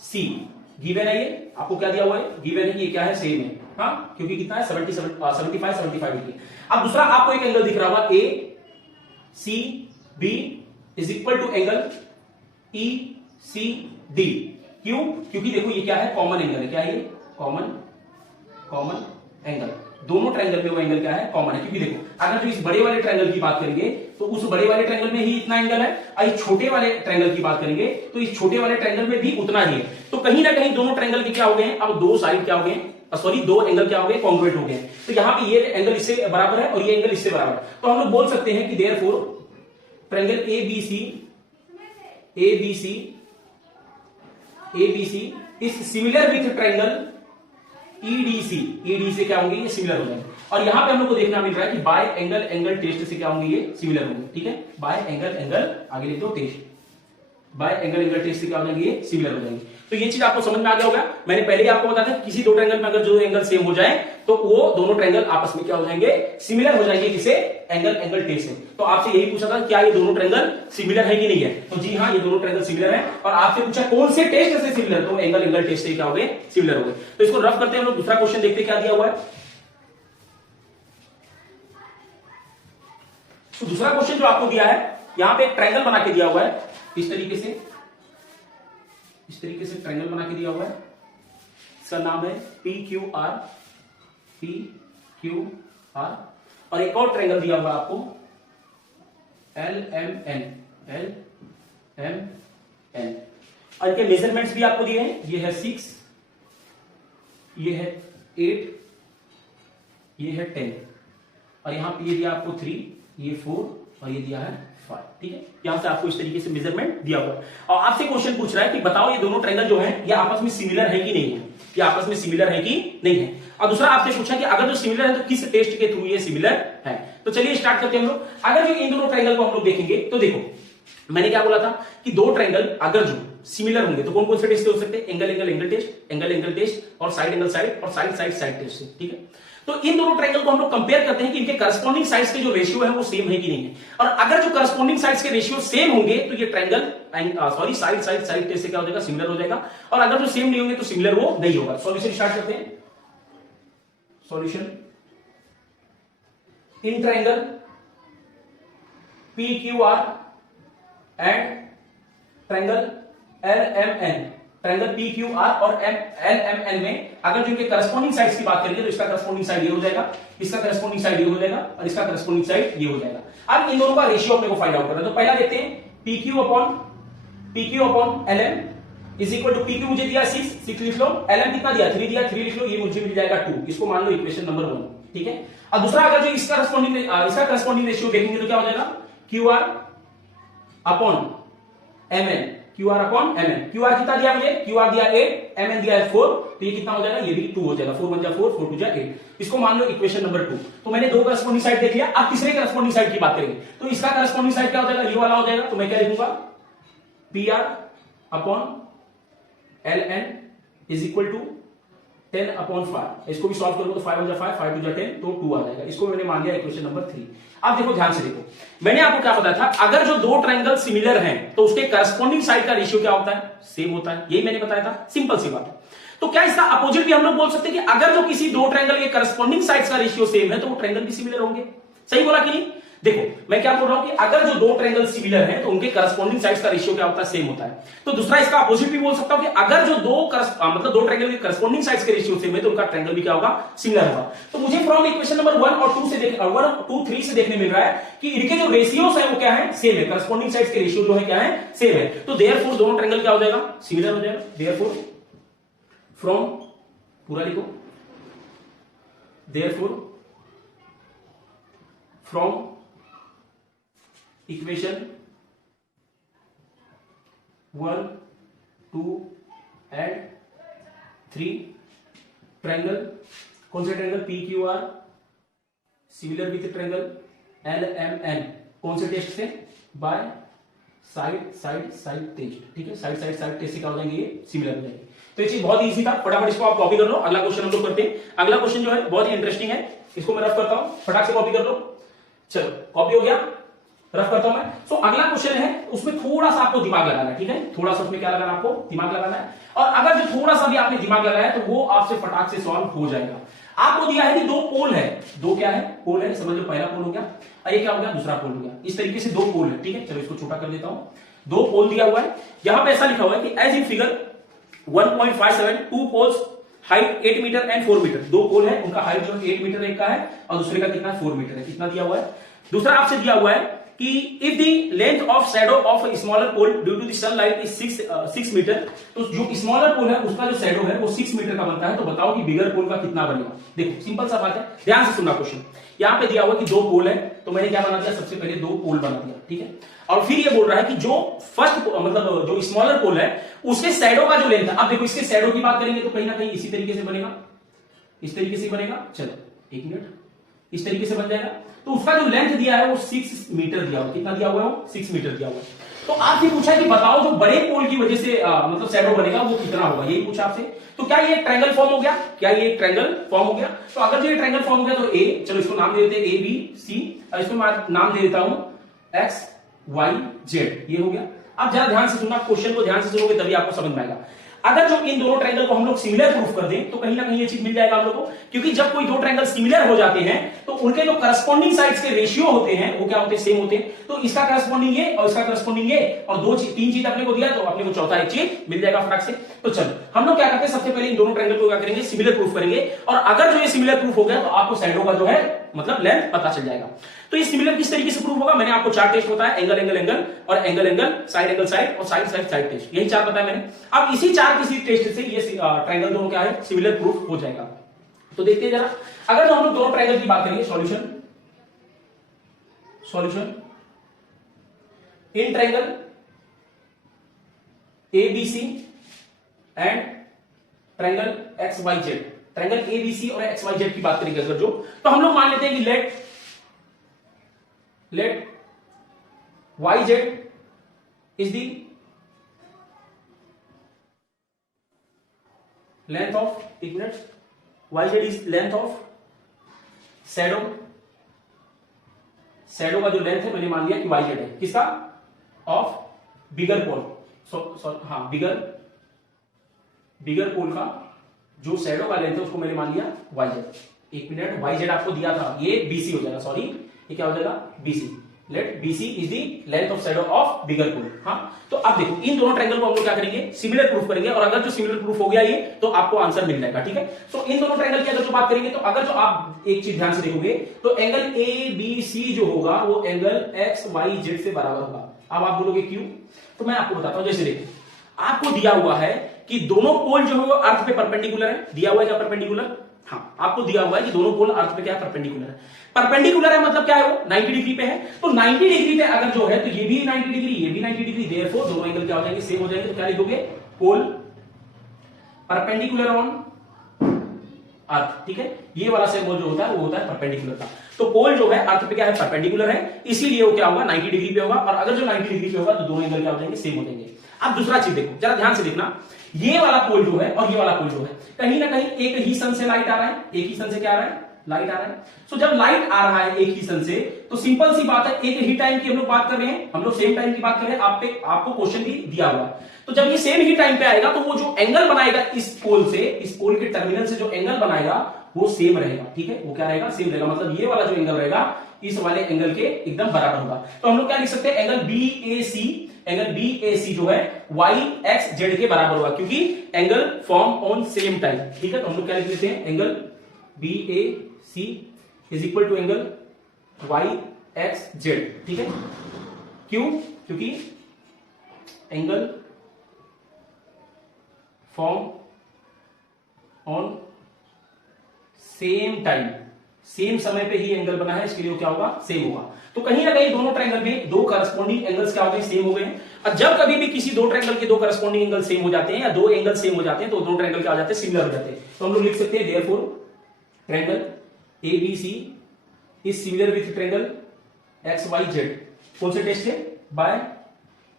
सी। गिवन है ये, आपको क्या दिया हुआ है, गिवन है, ये क्या है, सेम है, हाँ, क्योंकि कितना है 75 डिग्री। अब दूसरा आपको एक एंगल दिख रहा होगा A C B is equal to angle E C D. क्यों, क्योंकि देखो ये क्या है, कॉमन एंगल है, क्या है ये, कॉमन एंगल, दोनों ट्रायंगल में वो एंगल क्या है, कॉमन है। क्योंकि देखो अगर जो इस बड़े वाले ट्रायंगल की बात करेंगे तो उस बड़े वाले ट्रायंगल में ही इतना एंगल है, और इस छोटे वाले ट्रायंगल की बात करेंगे तो इस छोटे वाले ट्रायंगल में भी उतना ही है। तो कहीं ना कहीं दोनों ट्रायंगल के क्या हो गए हैं, अब दो साइड क्या हो गए, सॉरी दो एंगल क्या हो गए, कॉन्ग्रुएंट हो गए। तो यहां पे ये एंगल इससे बराबर है और ये एंगल इससे बराबर है, तो हम लोग बोल सकते हैं कि therefore triangle ABC is similar with triangle EDC। EDC क्या होंगे, ये सिमिलर हो जाएंगे। और यहां पे हम लोग को देखना मिल रहा है कि बाय एंगल टेस्ट से क्या होंगे, ये सिमिलर होंगे, ठीक है। बाय एंगल आगे लिख दो टेस्ट, बाय एंगल टेस्ट से क्या हो जाएंगे, ये सिमिलर हो जाएंगे। तो ये चीज आपको समझ में आ गया होगा। मैंने पहले ही आपको बताया था किसी दो ट्रायंगल में अगर जो एंगल सेम हो जाए तो वो दोनों ट्रायंगल आपस में क्या हो जाएंगे, सिमिलर हो जाएंगे, किसे, एंगल टेस्ट से। तो आपसे यही पूछा था क्या ये दोनों ट्रायंगल सिमिलर है कि नहीं है, तो जी हाँ, ये दोनों ट्रायंगल सिमिलर है। और आपसे पूछा कौन से टेस्ट से सिमिलर, तो एंगल टेस्ट से क्या हो गए, सिमिलर हो गए। तो इसको रफ करते हैं हम लोग, दूसरा क्वेश्चन देखते क्या दिया हुआ है। तो दूसरा क्वेश्चन जो आपको दिया है, यहां पे एक ट्रायंगल बना के दिया हुआ है, इस तरीके से ट्रायंगल बना के दिया हुआ है, इसका नाम है PQR। और एक और ट्रायंगल दिया हुआ आपको LMN। और इनके मेजरमेंट्स भी आपको दिए हैं, ये है 6, ये है 8, ये है 10, और यहां पे ये दिया आपको 3, ये 4, और ये दिया है 5, ठीक है। यहां से आपको इस तरीके से मेजरमेंट दिया हुआ है। और आपसे क्वेश्चन पूछ रहा है कि बताओ ये दोनों ट्रायंगल जो है ये आपस में सिमिलर है कि नहीं है, ये आपस में सिमिलर है कि नहीं है। और दूसरा आपसे पूछा कि अगर जो सिमिलर है तो किस टेस्ट के थ्रू ये सिमिलर है। तो चलिए स्टार्ट करते हैं हम लोग। अगर जो इन दोनों ट्रायंगल को हम लोग देखेंगे तो देखो मैंने क्या बोला था कि दो ट्रायंगल अगर जो सिमिलर होंगे तो कौन कौन से टेस्ट हो सकते हैं, एंगल टेस्ट, और साइड और साइड टेस्ट, ठीक है। तो इन दोनों ट्रायंगल को हम लोग कंपेयर करते हैं कि इनके करस्पॉन्डिंग साइड्स के जो रेशियो है वो सेम है कि नहीं है। और अगर जो करस्पॉन्डिंग साइड्स के रेशियो सेम होंगे तो ये ट्रायंगल साइड टेस्ट से क्या हो जाएगा, सिमिलर हो जाएगा। और अगर जो सेम नहीं होंगे तो सिमिलर वो नहीं होगा। सॉल्यूशन स्टार्ट करते हैं। Solution in triangle PQR and triangle LMN, triangle PQR और LMN में अगर जो इनके करस्पॉन्डिंग साइड्स की बात करेंगे तो इसका करस्पॉन्डिंग साइड ये हो जाएगा, इसका करस्पॉन्डिंग साइड ये हो जाएगा, और इसका करस्पॉन्डिंग साइड ये हो जाएगा। अब इन दोनों का रेशियो अपने को फाइंड आउट करना है। तो पहला देखते हैं PQ upon LM is equal to, PQ मुझे दिया 6 लिख लो, LM कितना दिया 3 दिया, 3 लिख लो, ये मुझे मिल जाएगा 2। इसको मान लो इक्वेशन नंबर 1, ठीक है। अब दूसरा अगर जो इसका करस्पॉन्डिंग रेशियो देखेंगे तो क्या हो जाएगा, QR अपॉन MN, QR कितना दिया मुझे, QR दिया 8, MN दिया है 4, तो ये कितना हो जाएगा, ये भी 2 हो जाएगा, 4 1 जा 4, 4 2 जा 8। इसको मान लो इक्वेशन नंबर 2। तो मैंने दो करस्पॉन्डिंग साइड देख लिया। अब तीसरे करस्पॉन्डिंग साइड की बात करेंगे तो इसका करस्पॉन्डिंग साइड क्या हो जाएगा, ये वाला हो जाएगा। तो मैं क्या लिखूंगा, PR upon LN is equal to 10 upon 5। इसको भी सॉल्व करोगे तो 5 1 जा 5, 5 2 जा 10, तो 2 आ जाएगा। इसको मैंने मान लिया इक्वेशन नंबर 3। अब देखो ध्यान से देखो, मैंने आपको क्या बताया था, अगर जो दो ट्रायंगल सिमिलर हैं तो उसके करस्पॉन्डिंग साइड का रेशियो क्या होता है, सेम होता है। यही मैंने बताया था, सिंपल सी बात है। तो क्या इसका अपोजिट भी हम लोग बोल सकते हैं कि अगर जो किसी दो ट्रायंगल के करस्पॉन्डिंग साइड्स का रेशियो सेम है तो वो ट्रायंगल भी सिमिलर होंगे। सही बोला कि नहीं। देखो मैं क्या बोल रहा हूं कि अगर जो दो ट्रायंगल सिमिलर हैं तो उनके करस्पॉन्डिंग साइड्स का रेशियो क्या होता है, सेम होता है। तो दूसरा इसका अपोजिट भी बोल सकता हूं कि अगर जो दो ट्रायंगल के करस्पॉन्डिंग साइड्स के रेशियो सेम है तो उनका ट्रायंगल भी क्या होगा, सिमिलर होगा। तो मुझे फ्रॉम इक्वेशन नंबर 1 और 2 से 3 मिल रहा है कि इनके जो रेशियोज है वो क्या है, सेम है। करस्पॉन्डिंग साइड्स के रेशियो जो है क्या है, सेम है। तो देयरफॉर दोनों ट्रायंगल क्या हो जाएगा, सिमिलर हो जाएगा। देयरफॉर फ्रॉम, पूरा लिखो, therefore from equation 1 2 and 3 triangle, कौन से triangle, PQR similar with triangle LMN, कौन से टेस्ट से, बाय साइड टेस्ट, ठीक है। साइड टेस्ट से क्या हो जाएंगे, ये सिमिलर हो जाएंगे। तो ये चीज बहुत इजी था, फटाफट इसको आप कॉपी कर लो। अगला क्वेश्चन हम लोग करते हैं। अगला क्वेश्चन जो है बहुत ही इंटरेस्टिंग है, इसको मैं रफ करता हूं, फटाक से कॉपी कर लो। चलो कॉपी हो गया। रफ करता हूं मैं। सो अगला क्वेश्चन है, उसमें थोड़ा सा आपको दिमाग लगाना है, ठीक है, थोड़ा सा उसमें क्या लगाना है, आपको दिमाग लगाना है। और अगर जो थोड़ा सा भी आपने दिमाग लगाया तो वो आपसे फटाक से सॉल्व हो जाएगा। आपको दिया है कि दो पोल है, दो क्या है, पोल है, समझ लो, पहला पोल हो गया और ये क्या हो गया, दूसरा पोल हो गया। इस तरीके से दो पोल है, ठीक है। चलो इसको छोटा कर देता हूं। दो पोल दिया हुआ है, यहां पे ऐसा लिखा हुआ है कि as in figure 1.57 two poles height 8 meter and 4 meter. दो पोल है, उनका हाइट जो 8 मीटर एक का है और दूसरे का कितना, 4 मीटर है, कितना दिया हुआ है। दूसरा आपसे दिया हुआ है कि if the length of shadow of smaller pole due to the sunlight is 6 meter, तो जो स्मॉलर पोल है उसका जो शैडो है वो 6 मीटर का बनता है, तो बताओ कि बिगर पोल का कितना बनेगा। देखो सिंपल सा बात है, ध्यान से सुनना क्वेश्चन। यहां पे दिया हुआ कि दो पोल है, तो मैंने क्या बना दिया, सबसे पहले दो पोल बना दिया, ठीक है। और फिर ये बोल रहा है कि जो फर्स्ट मतलब जो स्मॉलर पोल है उसके शैडो का जो लेंथ है, अब देखो इसके शैडो की बात करेंगे तो कहीं ना कहीं इसी तरीके से बनेगा, इस तरीके से बनेगा। चलो एक मिनट, इस तरीके से बन जाएगा। तो उसका जो लेंथ दिया है वो 6 मीटर दिया हुआ, कितना दिया हुआ है, वो 6 मीटर दिया हुआ है। तो आपसे पूछा है कि बताओ जो बड़े पोल की वजह से मतलब शैडो बनेगा वो कितना होगा, यही पूछा आपसे। तो क्या ये ट्रायंगल फॉर्म हो गया, क्या ये ट्रायंगल फॉर्म हो गया। तो अगर जो ये ट्रायंगल फॉर्म हो गया तो ए, चलो इसको नाम दे देते हैं ABC, और इसको मैं नाम दे देता हूं XYZ, ये हो गया। अब जरा ध्यान से सुनना, क्वेश्चन को ध्यान से सुनोगे तभी आपको समझ में आएगा। अगर जो इन दोनों ट्रायंगल को हम लोग सिमिलर प्रूफ कर दें तो कहीं ना कहीं ये चीज मिल जाएगा हम लोग को, क्योंकि जब कोई दो ट्रायंगल सिमिलर हो जाते हैं तो उनके जो करस्पॉन्डिंग साइड्स के रेशियो होते हैं वो क्या होते हैं, सेम होते हैं। तो इसका करस्पॉन्डिंग ये और इसका करस्पॉन्डिंग ये, और तीन चीज अपने को दिया तो अपने को चौथा एक चीज मिल जाएगा फटाक से। तो चलो हम लोग क्या करते हैं, सबसे पहले इन दोनों ट्रायंगल को क्या करेंगे, सिमिलर प्रूफ करेंगे। और अगर जो ये सिमिलर प्रूफ हो गया तो आपको साइडों का जो है मतलब लेंथ पता चल जाएगा। तो ये सिमिलर किस तरीके से प्रूफ होगा, मैंने आपको चार टेस्ट बताया, एंगल एंगल एंगल और angle angle, side angle side और साइड साइड साइड टेस्ट, यही चार बताया मैंने। अब इसी चार किसी टेस्ट से ये ट्रायंगल दोनों क्या है, सिमिलर प्रूफ हो जाएगा। तो देखते हैं जरा, अगर जो हम लोग दोनों ट्रायंगल की बात करेंगे, solution in triangle ABC and triangle XYZ, triangle ABC और XYZ की बात करेंगे अगर जो, तो हम लोग मान लेते हैं कि let YZ is the length of, एक minute, YZ is length of shadow, shadow का जो लेंथ है मैंने मान लिया कि YZ है, किसका, ऑफ बिगर पोल, हाँ बिगर पोल का जो शैडो का लेंथ है उसको मैंने मान लिया YZ। एक मिनट, YZ आपको दिया था, ये BC हो जाएगा, सॉरी ये क्या हो जाएगा, BC। Let BC is the length of shadow of bigger pole. हाँ, तो अब देखो इन दोनों ट्रायंगल को हम लोग क्या करेंगे, सिमिलर प्रूफ करेंगे, और अगर जो सिमिलर प्रूफ हो गया ये तो आपको आंसर मिल जाएगा, ठीक है। तो इन दोनों ट्रायंगल की अगर जो बात करेंगे तो अगर जो आप एक चीज ध्यान से देखोगे तो एंगल ABC जो होगा वो एंगल XYZ से बराबर होगा। अब आप बोलोगे क्यों, तो मैं आपको बताता हूं। जैसे देखो आपको दिया हुआ है कि दोनों पोल जो है वो अर्थ पे परपेंडिकुलर है, दिया हुआ है क्या, परपेंडिकुलर। हाँ, आपको दिया हुआ है कि दोनों पोल अर्थ पे क्या है, परपेंडिकुलर है। परपेंडिकुलर है मतलब क्या है, वो 90 डिग्री पे है। तो 90 डिग्री पे अगर जो है तो ये भी 90 डिग्री, ये भी 90 डिग्री, देयरफॉर दोनों एंगल क्या हो जाएंगे, सेम हो जाएंगे। तो क्या लिखोगे, पोल परपेंडिकुलर ऑन अर्थ, ठीक है। ये वाला सिंबल जो होता है वो होता है परपेंडिकुलर का। तो पोल जो है अर्थ पे क्या है, परपेंडिकुलर है, इसीलिए वो क्या होगा, 90 डिग्री पे होगा। और अगर जो 90 डिग्री पे होगा तो दोनों एंगल क्या हो जाएंगे, सेम हो जाएंगे। अब दूसरा चीज देखो, जरा ध्यान से देखना, ये वाला पोल जो है और ये वाला पोल जो है, कहीं ना कहीं एक ही सन से लाइट आ रहा है, एक ही सन से क्या आ रहा है, लाइट आ रहा है। सो जब लाइट आ रहा है एक ही सन से तो सिंपल सी बात है, एक ही टाइम की हम लोग बात कर रहे हैं, हम लोग सेम टाइम की बात कर रहे हैं। आपको क्वेश्चन भी दिया हुआ है, तो जब ये सेम ही टाइम पे आएगा तो वो जो एंगल बनाएगा इस पोल से, इस पोल के टर्मिनल से जो एंगल बनाएगा वो सेम रहेगा, ठीक है। वो क्या रहेगा, सेम रहेगा। मतलब ये वाला जो एंगल रहेगा इस वाले एंगल के एकदम बराबर होगा। तो हम लोग क्या लिख सकते हैं, एंगल BAC जो है YXZ के बराबर होगा, क्योंकि angle form on same time, ठीक है। तो हम लोग क्या लिख लेते हैं, angle BAC is equal to angle YXZ, ठीक है। क्यों, क्योंकि angle form on same time, same समय पे ही एंगल बना है, इसके लिए क्या होगा, सेम होगा। तो कहीं ना कहीं दोनों ट्रायंगल में दो करस्पॉन्डिंग एंगल्स क्या हो गए, सेम हो गए हैं। और जब कभी भी किसी दो ट्रायंगल के दो करस्पॉन्डिंग एंगल सेम हो जाते हैं या दो एंगल सेम हो जाते हैं तो दोनों ट्रायंगल क्या हो जाते हैं, सिमिलर हो जाते हैं। तो हम लोग लिख सकते हैं therefore triangle ABC is similar with triangle XYZ। कौन से टेस्ट है, बाय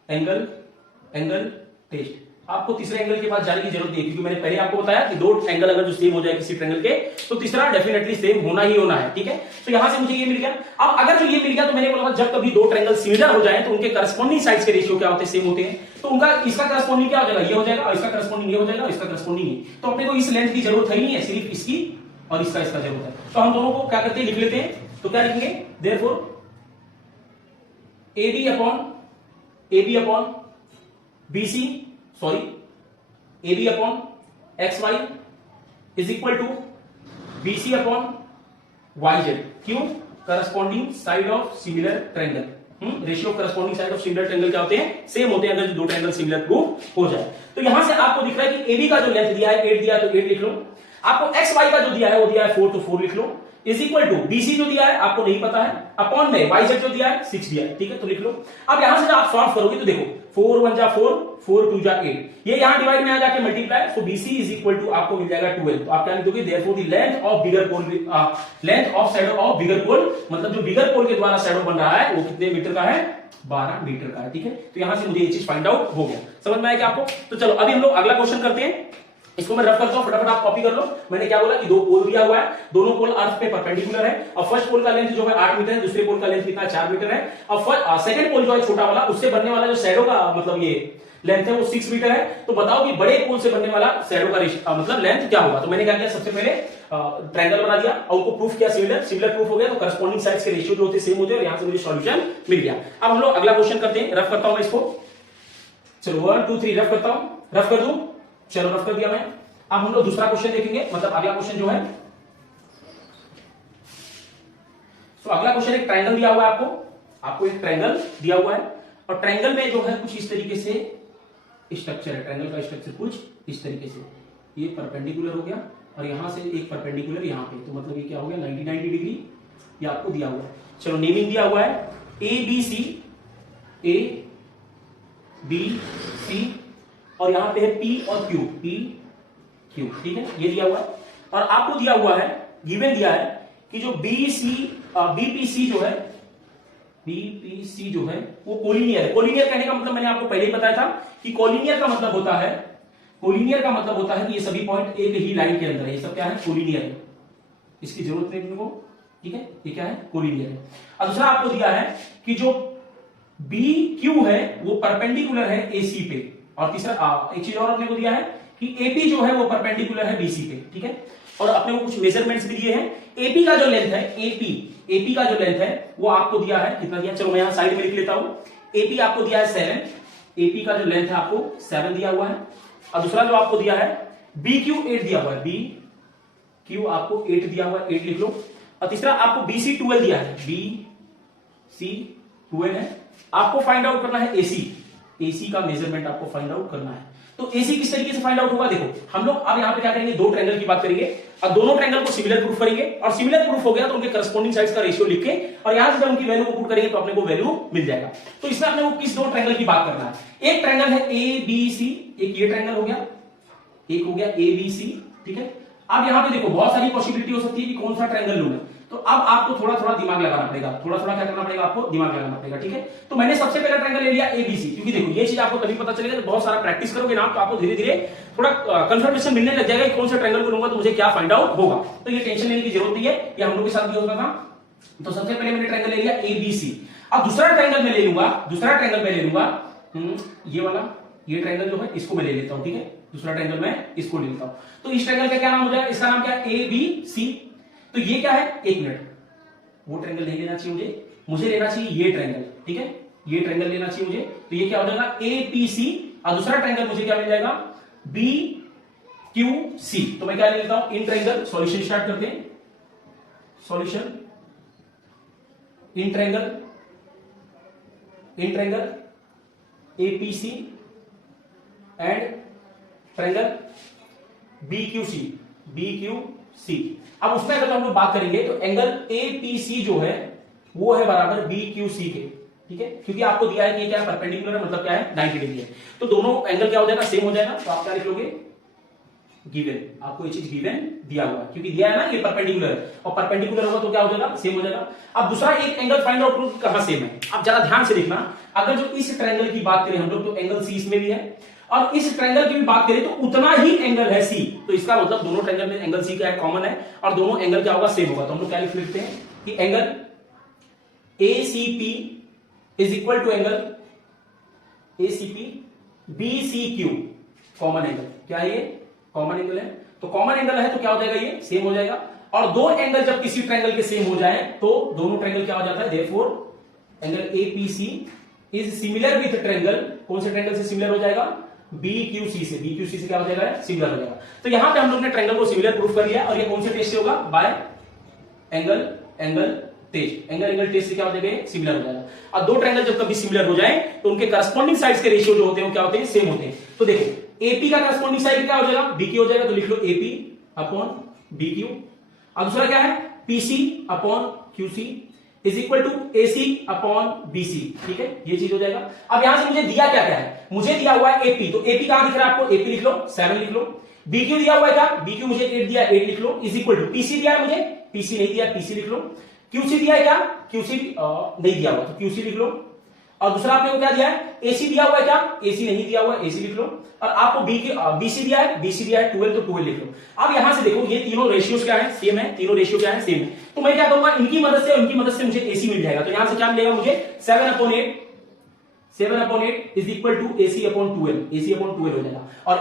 एंगल टेस्ट। आपको तीसरे एंगल के पास जाने की जरूरत नहीं है, क्योंकि मैंने पहले आपको बताया कि दो एंगल अगर जो सेम हो जाए किसी ट्रायंगल के, तो तीसरा डेफिनेटली सेम होना ही होना है। ठीक है, तो यहां से मुझे ये मिल गया। अब अगर जो ये मिल गया, तो मैंने बोला जब कभी दो ट्रायंगल सिमिलर हो जाए तो उनके करस्पॉन्डिंग साइड्स के रेशियो क्या होते हैं, सेम होते हैं। तो उनका इसका करस्पॉन्डिंग क्या हो जाएगा, ये हो जाएगा, और इसका करस्पॉन्डिंग ये हो जाएगा, इसका करस्पॉन्डिंग ये। तो अपने को इस लेंथ की जरूरत है ही नहीं है, सिर्फ इसकी और इसका जरूरत है। तो हम दोनों को क्या करते हैं, लिख लेते हैं। तो क्या लिखेंगे, therefore AB upon BC, sorry AB upon XY is equal to BC upon YZ। क्यों, corresponding side of similar triangle. Ratio corresponding side of similar triangle क्या होते हैं, सेम होते हैं अगर जो दो ट्रायंगल सिमिलर प्रूव हो जाए। तो यहां से आपको दिख रहा है कि AB का जो लेंथ दिया है 8 दिया है, तो 8 लिख लो। आपको XY का जो दिया है वो दिया है 4, तो 4 लिख लो। इज इक्वल टू BC जो दिया है आपको नहीं पता है, अपॉन में YZ जो दिया है 6 दिया है। ठीक है, तो लिख लो। अब यहां से जब आप सॉल्व करोगे तो देखो 4 1 जा 4, 4 2 जा 8, ये यहां डिवाइड में आ जाके multiply, so BC is equal to आपको मिल जाएगा 12। तो आप क्या लिखोगे, therefore the length of bigger pole, length of shadow of bigger pole, मतलब जो बिगर पोल के द्वारा शैडो बन रहा है वो कितने मीटर का है, 12 मीटर का है। ठीक है, तो यहां से मुझे ये चीज फाइंड आउट हो गया। समझ में आया क्या आपको? तो चलो अभी हम लोग अगला क्वेश्चन करते हैं। इसको मैं रफ करता हूं, फटाफट आप कॉपी कर लो। मैंने क्या बोला कि दो पोल दिया हुआ है, दोनों पोल अर्थ पे परपेंडिकुलर है, और फर्स्ट पोल का लेंथ जो है 8 मीटर है, दूसरे पोल का लेंथ कितना 4 मीटर है, और सेकंड पोल जो है छोटा वाला, उससे बनने वाला जो शैडो का मतलब ये लेंथ है वो 6 मीटर है। तो बताओ कि बड़े पोल से बनने वाला शैडो का मतलब लेंथ क्या होगा। तो मैंने क्या किया, सबसे पहले ट्रायंगल बना दिया और उनको प्रूफ किया, सिमिलर प्रूफ हो गया, तो करस्पॉन्डिंग साइड्स के रेशियो जो होते सेम होते हैं, और यहां से मुझे सॉल्यूशन मिल गया। अब हम लोग अगला क्वेश्चन करते हैं, रफ करता हूं मैं इसको। चलो 1 2 3 रफ करता हूं, रफ कर दूं, चलो रफ कर दिया मैं। अब हम लोग दूसरा क्वेश्चन देखेंगे, मतलब अगला क्वेश्चन जो है, तो अगला क्वेश्चन एक ट्रायंगल दिया हुआ है आपको एक ट्रायंगल दिया हुआ है, और ट्रायंगल में जो है कुछ इस तरीके से स्ट्रक्चर है। ट्रायंगल का स्ट्रक्चर कुछ इस तरीके से, ये परपेंडिकुलर हो गया और यहां से एक परपेंडिकुलर यहां पे, तो मतलब ये क्या हो गया 90 डिग्री, ये आपको दिया हुआ है। चलो नेमिंग दिया हुआ है ABC, ABC, और यहां पे है P और Q, Q, ठीक है, ये दिया हुआ है। और आपको दिया हुआ है, गिवन दिया है कि जो BPC जो है, BPC जो है वो कोलिनियर है। कोलिनियर कहने का मतलब मैंने आपको पहले ही बताया था कि कोलिनियर का मतलब होता है, कोलिनियर का मतलब होता है कि ये सभी पॉइंट एक ही लाइन के अंदर है, ये सब क्या है, कोलिनियर है, इसकी जरूरत नहीं तुमको। ठीक है, ये क्या है, कोलिनियर है। और दूसरा आपको दिया है कि जो BQ है वो परपेंडिकुलर है AC पे, और तीसरा एक चीज और अपने को दिया है कि AP जो है वो परपेंडिकुलर है BC पे। ठीक है, और अपने को कुछ मेजरमेंट्स भी दिए हैं। AP का जो लेंथ है, AP का जो लेंथ है वो आपको दिया है, कितना दिया, चलो मैं यहां साइड में लिख लेता हूं। AP आपको दिया है 7, AP का जो लेंथ है आपको 7 दिया हुआ है। और दूसरा जो आपको दिया है BQ 8 दिया हुआ है, BQ आपको 8 दिया हुआ है, 8 लिख लो। और तीसरा आपको BC 12 दिया है, BC 12 है। आपको फाइंड आउट करना है AC का मेजरमेंट आपको फाइंड आउट करना है। तो AC किस तरीके से फाइंड आउट होगा, देखो हम लोग अब यहां पे क्या करेंगे, दो ट्रायंगल की बात करेंगे और दोनों ट्रायंगल को सिमिलर प्रूफ करेंगे, और सिमिलर प्रूफ हो गया तो उनके करस्पॉन्डिंग साइड्स का रेशियो लिख के, और यहां से जब उनकी वैल्यू को पुट करेंगे तो अपने को वैल्यू मिल जाएगा। तो इसमें अपने को किस दो ट्रायंगल की बात करना है, एक ट्रायंगल है ABC, एक ये ट्रायंगल हो गया, एक हो गया ABC। ठीक है, अब यहां पे देखो बहुत सारी पॉसिबिलिटी हो सकती है कि कौन सा ट्रायंगल लूं मैं, तो अब आपको थोड़ा थोड़ा दिमाग लगाना पड़ेगा, थोड़ा थोड़ा क्या करना पड़ेगा, आपको दिमाग लगाना पड़ेगा। ठीक है, तो मैंने सबसे पहला ट्रायंगल ले लिया ABC, क्योंकि देखो ये चीज आपको तभी पता चलेगा जब बहुत सारा प्रैक्टिस करोगे ना, तो आपको धीरे धीरे थोड़ा कंफर्मेशन मिलने लग जाएगा कि कौन सा ट्रायंगल करूंगा तो मुझे क्या फाइंड आउट होगा। तो ये टेंशन लेने की जरूरत नहीं है, ये हम लोग के साथ भी होता था। तो सबसे पहले मैंने ट्रायंगल ले लिया ABC। अब दूसरा ट्रायंगल मैं ले लूंगा, ये वाला, ये ट्रायंगल जो है इसको मैं ले लेता हूं। ठीक है, दूसरा ट्रायंगल मैं इसको ले लेता हूं। तो इस ट्रायंगल का क्या नाम हो जाएगा, इसका नाम क्या है, ABC। तो ये क्या है, एक मिनट, वो ट्रायंगल नहीं लेना चाहिए मुझे लेना चाहिए ये ट्रायंगल। ठीक है, ये ट्रायंगल लेना चाहिए मुझे, तो ये क्या हो जाएगा APC, और दूसरा ट्रायंगल मुझे क्या मिल जाएगा BQC। तो मैं क्या ले लेता हूं, इन ट्रायंगल, सॉल्यूशन स्टार्ट करते हैं। Solution in triangle APC and triangle BQC। अब उसमें अगर हम लोग बात करेंगे तो एंगल APC जो है वो है बराबर BQC के। ठीक है, क्योंकि आपको दिया है कि क्या है, परपेंडिकुलर है, मतलब क्या है 90 डिग्री है, तो दोनों एंगल क्या हो जाएगा, सेम हो जाएगा। तो आप क्या लिख लोगे, गिवन, आपको ये चीज गिवन दिया हुआ है, क्योंकि दिया है ना ये परपेंडिकुलर है, और परपेंडिकुलर होगा तो क्या हो जाएगा, सेम हो जाएगा। अब दूसरा एक एंगल फाइंड आउट करो कहां सेम है। अब जरा ध्यान से देखना, अगर जो इस ट्रायंगल की बात करें हम लोग, तो एंगल C इसमें भी है, और इस ट्रायंगल की भी बात करें तो उतना ही एंगल है सी, तो इसका मतलब दोनों ट्रायंगल में एंगल सी क्या है, कॉमन है, और दोनों एंगल क्या होगा, सेम होगा। तो हम लोग क्या लिख लेते हैं कि angle ACP is equal to angle ACP BCQ, common angle. क्या है ये, कॉमन एंगल है, तो कॉमन एंगल है तो क्या हो जाएगा, ये सेम हो जाएगा। और दो एंगल जब किसी ट्रायंगल के सेम हो जाए तो दोनों ट्रायंगल क्या हो जाता है, therefore angle APC is similar with triangle, कौन से ट्रायंगल से सिमिलर हो जाएगा, BQC से, BQC से क्या हो जाएगा, सिमिलर हो जाएगा। तो यहां पे हम लोग ने ट्रायंगल को सिमिलर प्रूफ कर लिया, और ये कौन से टेस्ट से होगा, by angle test, angle test से क्या हो जाएगा, सिमिलर हो जाएगा। और दो ट्रायंगल जब कभी सिमिलर हो जाए तो उनके करस्पॉन्डिंग साइड्स के रेशियो जो होते हैं वो क्या होते हैं, सेम होते हैं। तो देखो AP का करस्पॉन्डिंग साइड क्या हो जाएगा, BQ हो जाएगा, तो लिख लो AP अपॉन BQ। और दूसरा क्या है, PC upon QC is equal to AC upon BC, ठीक है, ये चीज हो जाएगा। अब यहां से मुझे दिया क्या क्या है, मुझे दिया हुआ है AP, तो AP कहां दिख रहा है आपको, AP लिख लो, 7 लिख लो। BQ दिया हुआ है क्या, BQ मुझे 8 दिया, 8 लिख लो, इज इक्वल टू PC दिया है मुझे, PC नहीं दिया, PC लिख लो। QC दिया है क्या, QC नहीं दिया हुआ, तो QC लिख लो। और दूसरा आपने को क्या दिया है, AC दिया हुआ है क्या, AC नहीं दिया हुआ, AC लिख लो। और आपको BC दिया है, BC दिया है 12, तो 12 लिख लो। अब यहां से देखो ये तीनों रेशियोज क्या है, सेम है, तीनों रेशियो क्या है, सेम है। तो मैं क्या करूंगा, इनकी मदद से उनकी मदद से मुझे AC मिल जाएगा। तो यहां से क्या मिलेगा मुझे, 7/8 is equal to AC upon 12, AC upon 12 हो जाएगा। और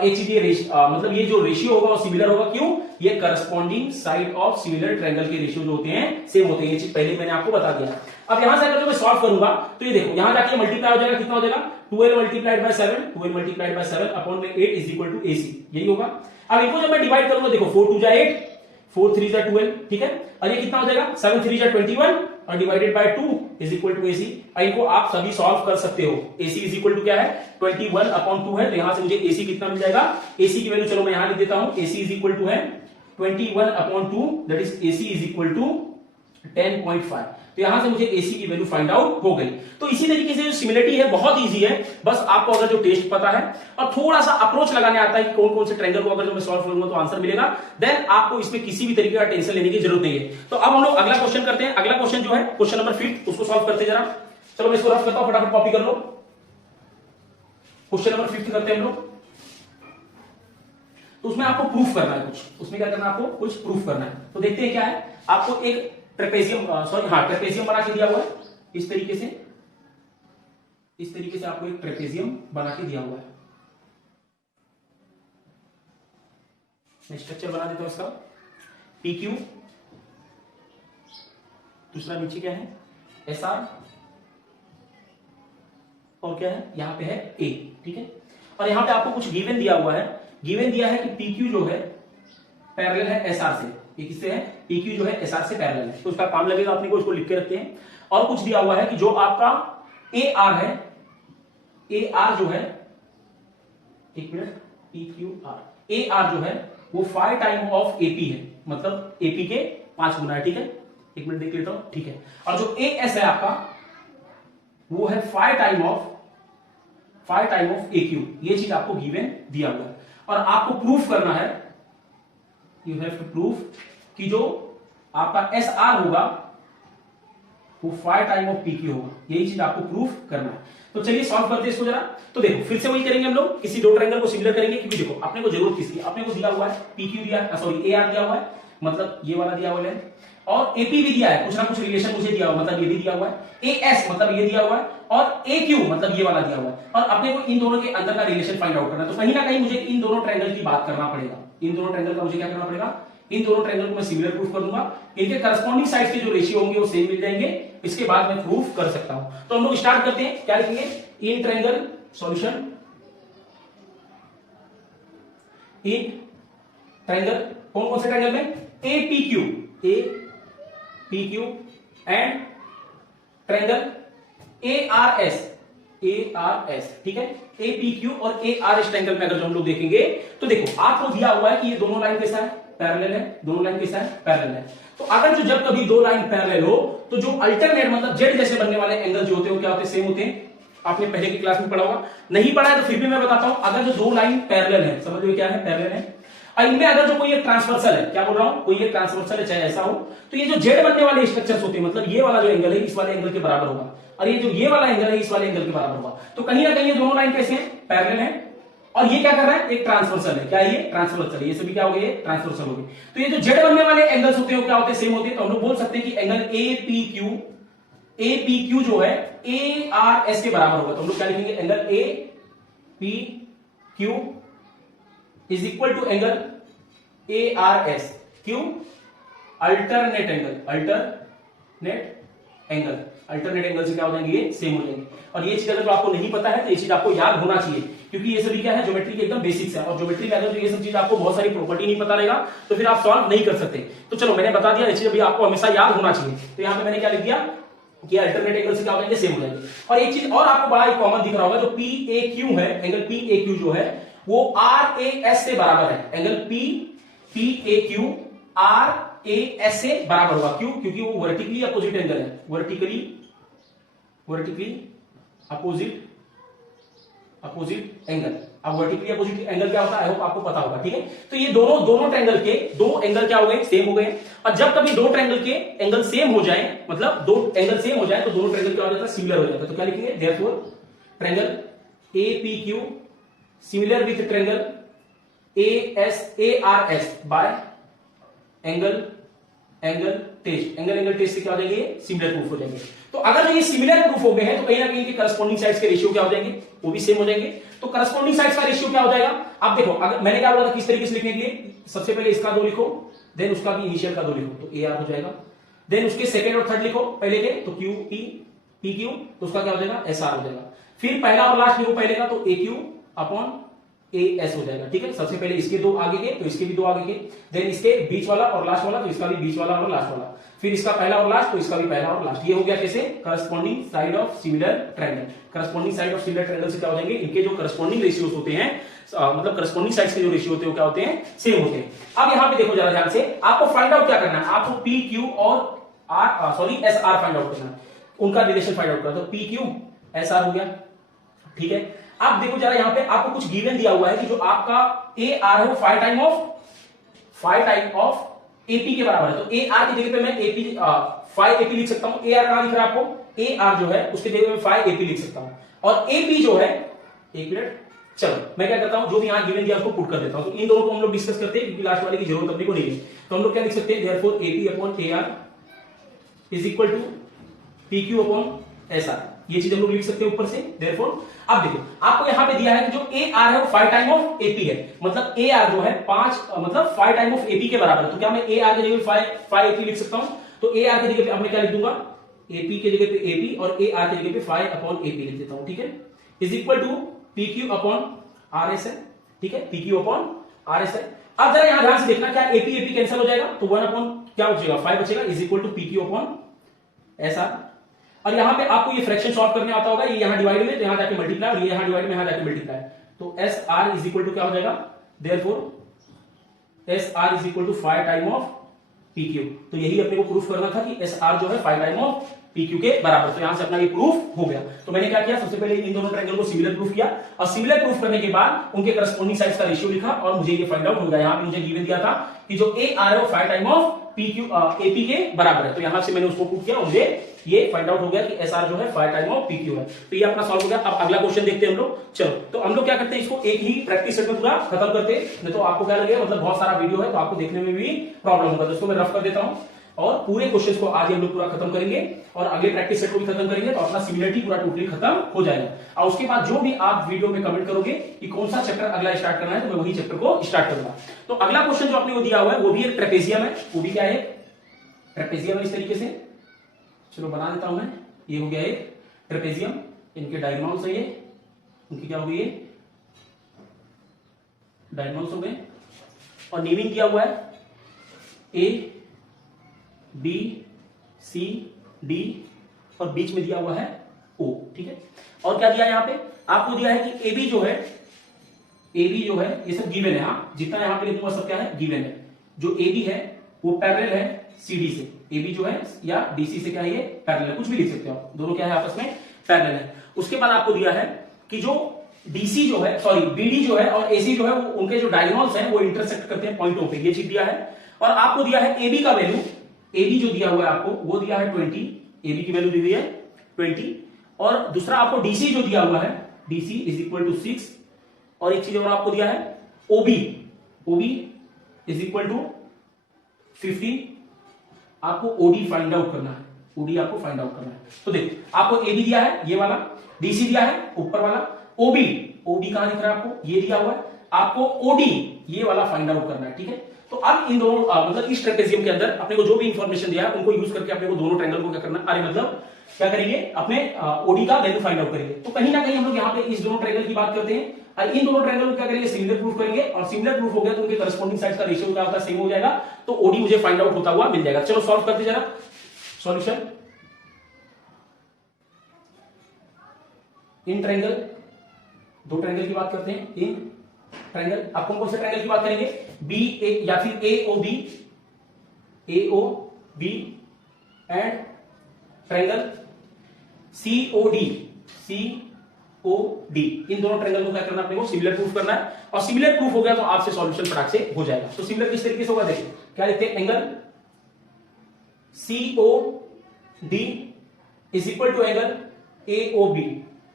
मतलब ये जो रेशियो होगा वो सिमिलर होगा, क्यों, ये corresponding side of similar triangle के रेशियो जो होते हैं सेम होते हैं, ये चीज पहले मैंने आपको बता दिया। अब यहां से अगर मैं सॉल्व करूंगा तो ये देखो यहां जाके मल्टीप्लाई हो जाएगा, कितना हो जाएगा, 12 multiplied by 7, 12 multiplied by 7 upon में 8 इज इक्वल टू AC, यही होगा। अब इनको जब मैं डिवाइड करूंगा, देखो 4 2 जा 8, 4 3 जा 12, ठीक है, और ये कितना हो जाएगा, 7 3 जा 21 और divided by 2 is equal to AC। इनको आप सभी सॉल्व कर सकते हो। AC इज इक्वल टू क्या है, 21 अपॉन 2 है, तो यहां से मुझे AC कितना मिल जाएगा, AC की वैल्यू चलो मैं यहां लिख देता हूं, AC इज इक्वल टू है 21 upon 2, that is AC is equal to 10.5। तो यहां से मुझे AC की वैल्यू फाइंड आउट हो गई। तो इसी तरीके से जो सिमिलरिटी है बहुत इजी है, बस आपको अगर जो टेस्ट पता है और थोड़ा सा अप्रोच लगाने आता है कि कौन कौन से ट्रायंगल को अगर जो मैं सॉल्व करूंगा तो आंसर मिलेगा, देन आपको इसमें किसी भी तरीके का टेंशन लेने की जरूरत नहीं है। तो अब हम लोग अगला क्वेश्चन करते हैं। अगला क्वेश्चन जो है क्वेश्चन नंबर 5, उसको सॉल्व करते हैं जरा। चलो मैं इसको रफ करता हूं, फटाफट कॉपी कर लो। क्वेश्चन नंबर 5 करते हैं हम लोग। तो उसमें आपको प्रूफ करना है कुछ, उसमें क्या करना है, आपको कुछ प्रूफ करना है। तो देखते हैं क्या है, आपको एक ट्रेपेजियम ट्रेपेजियम बना के दिया हुआ है, इस तरीके से आपको एक ट्रेपेजियम बना के दिया हुआ है। मैं स्ट्रक्चर बना देता हूं इसका, PQ, दूसरा नीचे क्या है, SR, और क्या है, यहां पे है A, ठीक है। और यहां पे आपको कुछ गिवन दिया हुआ है, गिवन दिया है कि PQ जो है पैरेलल है SR से, ये किससे है, PQ जो है SR से पैरेलल है, तो उसका काम लगेगा अपने को, उसको लिख के रखते हैं। और कुछ दिया हुआ है कि जो आपका AR है, AR जो है, एक मिनट, PQR, AR जो है वो 5 टाइम ऑफ AP है, मतलब AP के 5 गुना है, ठीक है, एक मिनट देख लेता हूं, ठीक है। और जो AS है आपका वो है 5 टाइम ऑफ AQ, ये चीज आपको गिवन दिया हुआ है। और आपको प्रूफ करना है, यू हैव टू प्रूफ कि जो आपका SR होगा वो 5 टाइम ऑफ PQ होगा, यही चीज आपको प्रूफ करना है। तो चलिए सॉल्व करते हैं इसको जरा। तो देखो फिर से वही करेंगे हम लोग, किसी दो ट्रायंगल को सिमिलर करेंगे, क्योंकि देखो अपने को जरूरत किसकी, अपने को दिया हुआ है PQ दिया है, सॉरी AR दिया हुआ है, मतलब ये वाला दिया हुआ है, और AP भी दिया है, कुछ ना कुछ रिलेशन मुझे दिया हुआ, मतलब ये भी दिया हुआ है, AS मतलब ये दिया हुआ है, और AQ मतलब ये वाला दिया हुआ है। और अपने को इन दोनों के अंदर का रिलेशन फाइंड आउट करना है। तो कहीं ना कहीं मुझे इन दोनों ट्रायंगल की बात करना पड़ेगा, इन दोनों ट्रायंगल का मुझे क्या करना पड़ेगा, इन दोनों ट्रायंगल को मैं सिमिलर प्रूफ कर दूंगा, इनके करस्पॉन्डिंग साइड्स के जो रेशियो होंगे वो सेम मिल जाएंगे, इसके बाद मैं प्रूफ कर सकता हूं। तो हम लोग स्टार्ट करते हैं, क्या लिखेंगे, in triangle solution, in triangle, कौन कौन से ट्रायंगल में, APQ एंड ट्रायंगल ARS, ठीक है। APQ और ARS ट्रायंगल में अगर जो हम लोग देखेंगे तो देखो आपको दिया हुआ है कि ये दोनों लाइन कैसा है, पैरेलल है, दोनों लाइन कैसा है, पैरेलल है। तो अगर जो जब कभी दो लाइन पैरेलल हो तो जो अल्टरनेट मतलब जेड जैसे बनने वाले एंगल जो होते हैं वो क्या होते हैं, सेम होते हैं। आपने पहले की क्लास में पढ़ा होगा, नहीं पढ़ा है तो फिर भी मैं बताता हूं। अगर जो दो लाइन पैरेलल है, समझ लो क्या है, पैरेलल है, और इनमें अगर जो कोई एक ट्रांसवर्सल है, क्या बोल रहा हूं, कोई एक ट्रांसवर्सल है, चाहे ऐसा हो, तो ये जो जेड बनने वाले स्ट्रक्चर्स होते हैं, मतलब ये वाला जो एंगल है इस वाले एंगल के बराबर होगा, और ये जो ये वाला एंगल है इस वाले एंगल के बराबर होगा। तो कहीं ना कहीं ये दोनों लाइन कैसे हैं, पैरेलल है, और ये क्या कर रहा है, एक ट्रांसवर्सल है। क्या ये ट्रांसवर्सल है, ये सभी क्या हो गए, ट्रांसवर्सल हो गए। तो ये जो जेड बनने वाले एंगल्स होते हैं वो क्या होते हैं, सेम होते हैं। तो हम लोग बोल सकते हैं कि एंगल ए पी क्यू जो है ए आर एस के बराबर होगा। तो हम लोग क्या लिखेंगे, angle A P Q is equal to angle A R S. क्यों, अल्टरनेट एंगल से क्या हो जाएंगे, ये सेम हो जाएंगे। और ये चीज अगर जो आपको नहीं पता है तो ये चीज आपको याद होना चाहिए, क्योंकि ये सभी क्या है, ज्योमेट्री के एकदम बेसिक्स है। और ज्योमेट्री में अगर ये सब चीज आपको बहुत सारी प्रॉपर्टी नहीं पता रहेगा तो फिर आप सॉल्व नहीं कर सकते। तो चलो मैंने बता दिया, ये चीज अभी आपको हमेशा याद होना चाहिए। तो यहाँ पे मैंने क्या लिख दिया कि अल्टरनेट एंगल से क्या हो जाएंगे, सेम हो जाएंगे। और एक चीज और आपको बड़ा कॉमन दिख रहा होगा, जो पी ए क्यू है, एंगल पी ए क्यू जो है वो आर ए एस से बराबर है। Angle P A Q R A S से बराबर होगा। क्यों, क्योंकि वो वर्टिकली अपोजिट एंगल है, वर्टिकली अपोजिट एंगल। अब वर्टिकली अपोजिट एंगल क्या होता है, आई होप आपको पता होगा, ठीक है। तो ये दोनों ट्रायंगल के दो एंगल क्या हो गए, सेम हो गए। और जब कभी दो ट्रायंगल के एंगल सेम हो जाए, मतलब दो एंगल सेम हो जाए, तो दोनों ट्रायंगल क्या हो जाता है, सिमिलर हो जाता है। तो क्या लिखेंगे, therefore triangle A P Q similar with triangle A R S by angle test से क्या हो जाएंगे, सिमिलर प्रूफ हो जाएंगे। तो अगर जो ये सिमिलर प्रूफ हो गए हैं तो कहीं ना कहीं के करस्पॉन्डिंग साइड्स के रेशियो क्या हो जाएंगे, वो भी सेम हो जाएंगे। तो करस्पॉन्डिंग साइड्स का रेशियो क्या हो जाएगा, आप देखो, अगर मैंने क्या बोला था किस तरीके से लिखने के लिए, सबसे पहले इसका 2 लिखो, देन उसका भी इनिशियल का 2 लिखो, तो ए आर हो जाएगा। देन उसके सेकंड और थर्ड लिखो पहले के, तो क्यू पी क्यू, तो उसका क्या हो जाएगा, एस आर हो जाएगा। फिर पहला और लास्ट लिखो पहले का, तो ए क्यू अपॉन ए एस हो जाएगा, ठीक है। सबसे पहले इसके 2 आगे के, तो इसके भी 2 आगे के, देन इसके बीच वाला और लास्ट वाला, तो इसका भी बीच वाला और लास्ट वाला, फिर इसका पहला और लास्ट, तो इसका भी पहला और लास्ट। ये हो गया कैसे, corresponding side of similar triangle. Corresponding side of similar triangle से क्या हो जाएंगे, इनके जो करस्पॉन्डिंग रेशियोज होते हैं, मतलब करस्पॉन्डिंग साइड्स के जो रेशियो होते हैं वो क्या होते हैं, सेम होते हैं। अब यहां पे देखो जरा ध्यान से, आपको फाइंड आउट क्या करना है, आपको पी क्यू और एस आर फाइंड आउट करना है, उनका रिलेशन फाइंड आउट करना। तो पी क्यू एस आर हो गया, ठीक है। अब देखो जरा यहाँ पे आपको कुछ गिवन दिया हुआ है कि जो आपका ए आर है वो 5 टाइम ऑफ एपी के बराबर है। तो ए आर की जगह पे मैं एपी 5 एपी लिख सकता हूं। ए आर कहां लिख रहा है आपको, ए आर जो है उसके जगह में 5 एपी लिख सकता हूं। और एपी जो है, एक मिनट, चलो मैं क्या करता हूं, जो भी यहां गिवन दिया उसको पुट कर देता हूं। तो इन दोनों को हम लोग डिस्कस करते हैं, क्योंकि लास्ट वाले की जरूरत अपने को नहीं है। तो हम लोग क्या लिख सकते हैं, therefore AP upon A R is equal to P Q upon S R. ये चीज हम लोग लिख सकते हैं ऊपर से। देयरफॉर अब देखो आपको यहां पे दिया है कि जो ए आर है वो 5 टाइम ऑफ एपी है, मतलब ए आर जो है 5 टाइम ऑफ एपी के बराबर है। तो क्या मैं ए आर की जगह 5 एपी लिख सकता हूं, तो ए आर की जगह पे अब मैं क्या लिख दूंगा, एपी की जगह पे एपी और ए आर की जगह पे 5 अपॉन एपी लिख देता हूं, ठीक है। Is equal to P Q upon R S है, ठीक है, P Q upon R S है। अब जरा यहां ध्यान से देखना, क्या एपी एपी कैंसिल हो जाएगा, तो 1 अपॉन क्या बचेगा, 5 बचेगा, is equal to P Q upon S R. और यहां पे आपको ये फ्रैक्शन सॉल्व करने आता होगा, ये यहां डिवाइड में, तो यहां जाके मल्टीप्लाई, और ये यहां डिवाइड में, यहां जाके मल्टीप्लाई। तो S R is equal to क्या हो जाएगा, therefore S R is equal to 5 time of P Q. तो यही अपने को प्रूफ करना था कि एस आर जो है 5 टाइम ऑफ पी क्यू के बराबर। तो यहां से अपना ये प्रूफ हो गया। तो मैंने क्या किया, सबसे पहले इन दोनों ट्रायंगल को सिमिलर प्रूफ किया, और सिमिलर प्रूफ करने के बाद उनके करस्पॉन्डिंग साइड्स का रेशियो लिखा, और मुझे ये फाइंड आउट हो गया। यहां पे मुझे गिवन दिया था कि जो ए आर है वो 5 time of P Q AP के बराबर है। तो यहां से मैंने उसको प्रूफ किया, मुझे ये फाइंड आउट हो गया कि एस आर जो है 5 टाइम ऑफ पी क्यू है। तो ये अपना सॉल्व हो गया। अब अगला क्वेश्चन देखते हैं हम लोग। चलो, तो हम लोग क्या करते हैं, इसको एक ही प्रैक्टिस सेट में पूरा खत्म करते हैं, नहीं तो आपको क्या लगेगा, मतलब बहुत सारा वीडियो है तो आपको देखने में भी प्रॉब्लम होगा। तो इसको मैं रफ कर देता हूं, और पूरे क्वेश्चंस को आज हम लोग पूरा खत्म करेंगे, और अगले प्रैक्टिस सेट को भी खत्म करेंगे, तो अपना सिमिलरिटी पूरा टोटली खत्म हो जाएगा। और उसके बाद जो भी आप वीडियो में कमेंट करोगे कि कौन सा चैप्टर अगला स्टार्ट करना है, तो मैं वही चैप्टर को स्टार्ट करूंगा। तो अगला क्वेश्चन जो आपने वो दिया हुआ है वो भी एक ट्रेपेजियम है। वो भी क्या है, ट्रेपेजियम है इस तरीके से। चलो बना देता हूं मैं। ये हो गया एक ट्रेपेजियम, इनके डायगोनल्स है, ये उनकी क्या हो गई, ये डायगोनल्स हो गए, और नेमिंग किया हुआ है ए बी सी डी, और बीच में दिया हुआ है ओ, ठीक है। और क्या दिया है यहां पे, आपको दिया है कि एबी जो है, ये सब गिवन है। हाँ, जितना यहां पे लिखूंगा सब क्या है, गिवन है। जो एबी है वो पैरेलल है सीडी से, एबी जो है या डीसी से क्या है, ये पैरेलल है, कुछ भी लिख सकते हो आप, दोनों क्या है आपस में पैरेलल है। उसके बाद आपको दिया है कि जो डीसी जो है, सॉरी बीडी जो है और एसी जो है, उनके जो डायगोनल्स हैं वो इंटरसेक्ट करते हैं पॉइंटों पे, ये चीज दिया है। और आपको दिया है एबी का वैल्यू, एबी जो दिया हुआ है आपको वो दिया है 20, एबी की वैल्यू दी हुई है 20। और दूसरा आपको डीसी जो दिया हुआ है, डीसी इज इक्वल टू 6, और एक चीज और आपको दिया है ओबी, ओबी इज इक्वल टू 50, आपको ओडी फाइंड आउट करना है, ओडी आपको फाइंड आउट करना है। तो देखो आपको एबी दिया है ये वाला, डीसी दिया है ऊपर वाला, ओबी, ओबी कहां दिख रहा है आपको, ये दिया हुआ है, आपको ओडी ये वाला फाइंड आउट करना है, ठीक है। तो अब इन दोनों मतलब इस ट्रेपेजियम के अंदर अपने को जो भी इंफॉर्मेशन दिया है उनको यूज करके अपने को दोनों ट्रायंगल को क्या करना, अरे मतलब क्या करेंगे, अपने ओडी का वैल्यू फाइंड आउट करेंगे। तो कहीं ना कहीं हम लोग यहाँ पे इस दोनों ट्रायंगल की बात करते हैं, और इन दोनों ट्रायंगल को क्या करेंगे, सिमिलर प्रूफ करेंगे, और सिमिलर प्रूफ हो गया तो उनके करस्पॉन्डिंग साइड्स का रेशियो क्या होता है, सेम हो जाएगा, तो ओडी मुझे फाइंड आउट होता हुआ मिल जाएगा। चलो सॉल्व करते जरा सॉल्यूशन। इन ट्रायंगल, दो ट्रायंगल की बात करते हैं, इन ट्रायंगल, आप कौन कौन से ट्रायंगल की बात करेंगे, बी ए या फिर A O B, A O B and triangle C O D, C O D, इन दोनों ट्रायंगल को क्या करना अपने को, सिमिलर प्रूफ करना है, और सिमिलर प्रूफ हो गया तो आपसे सॉल्यूशन फटाक से हो जाएगा। तो सिमिलर किस तरीके से होगा, देखिए क्या लिखते हैं, angle C O D is equal to angle A O B.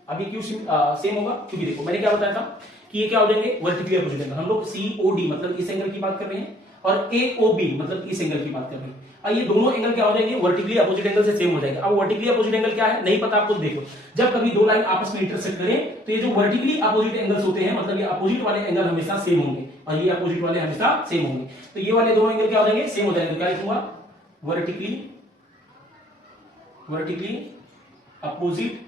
अभी क्यों सेम होगा, क्योंकि देखो मैंने क्या बताया था कि ये क्या हो जाएंगे, वर्टिकली अपोजिट एंगल। हम लोग सी ओ डी मतलब इस एंगल की बात कर रहे हैं, और ए ओ बी मतलब इस एंगल की बात कर रहे हैं, और ये दोनों एंगल क्या हो जाएंगे, वर्टिकली अपोजिट एंगल से सेम हो जाएंगे। अब वर्टिकली अपोजिट एंगल क्या है नहीं पता आपको, देखो जब कभी दो लाइन आपस में इंटरसेक्ट करें तो ये जो वर्टिकली अपोजिट एंगल्स होते हैं, मतलब ये अपोजिट वाले एंगल हमेशा सेम होंगे, और ये अपोजिट वाले हमेशा सेम होंगे। तो ये वाले दोनों एंगल क्या हो जाएंगे, सेम हो जाएंगे। तो क्या लिखूंगा, vertically, vertically opposite,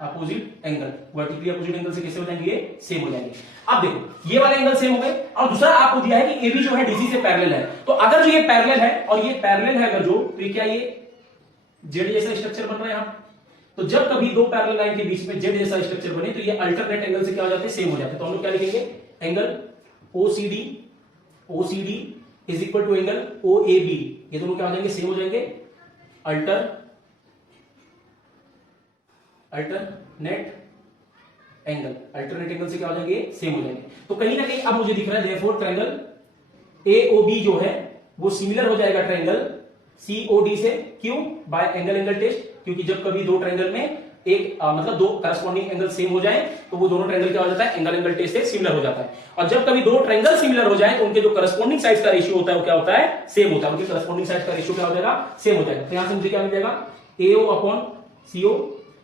opposite angle, vertically opposite angle से कैसे हो जाएंगे, ये सेम हो जाएंगे। अब देखो ये वाले एंगल सेम हो गए, और दूसरा आपको दिया है कि एबी जो है डीसी से पैरेलल है। तो अगर जो ये पैरेलल है और ये पैरेलल है अगर जो, तो ये क्या, ये जेड जैसा स्ट्रक्चर बन रहा है यहाँ। तो जब कभी दो पैरेलल लाइन के बीच में जेड जैसा स्ट्रक्चर बने तो ये अल्टरनेट एंगल से क्या हो जाते हैं, सेम हो जाते हैं। तो हम लोग क्या लिखेंगे, angle OCD, OCD is equal to angle OAB, ये दोनों क्या हो जाएंगे, सेम हो जाएंगे, अल्टरनेट एंगल, अल्टरनेट एंगल से क्या हो जाएंगे, सेम हो जाएंगे। तो कहीं ना कहीं अब मुझे दिख रहा है देयरफॉर ट्रायंगल एओबी जो है वो सिमिलर हो जाएगा ट्रायंगल सीओडी से, क्यों, बाय एंगल एंगल टेस्ट, क्योंकि जब कभी दो ट्रायंगल में एक मतलब दो करस्पॉन्डिंग एंगल सेम हो जाए तो वो दोनों ट्रायंगल क्या हो जाता है, एंगल एंगल टेस्ट से सिमिलर हो जाता है। और जब कभी दो ट्रायंगल सिमिलर हो जाए तो उनके जो करस्पॉन्डिंग साइड्स का रेशियो होता है वो क्या होता है, सेम होता है, उनके करस्पॉन्डिंग साइड्स का रेशियो क्या हो जाएगा, सेम हो जाएगा। तो यहां से मुझे क्या मिल जाएगा, AO upon CO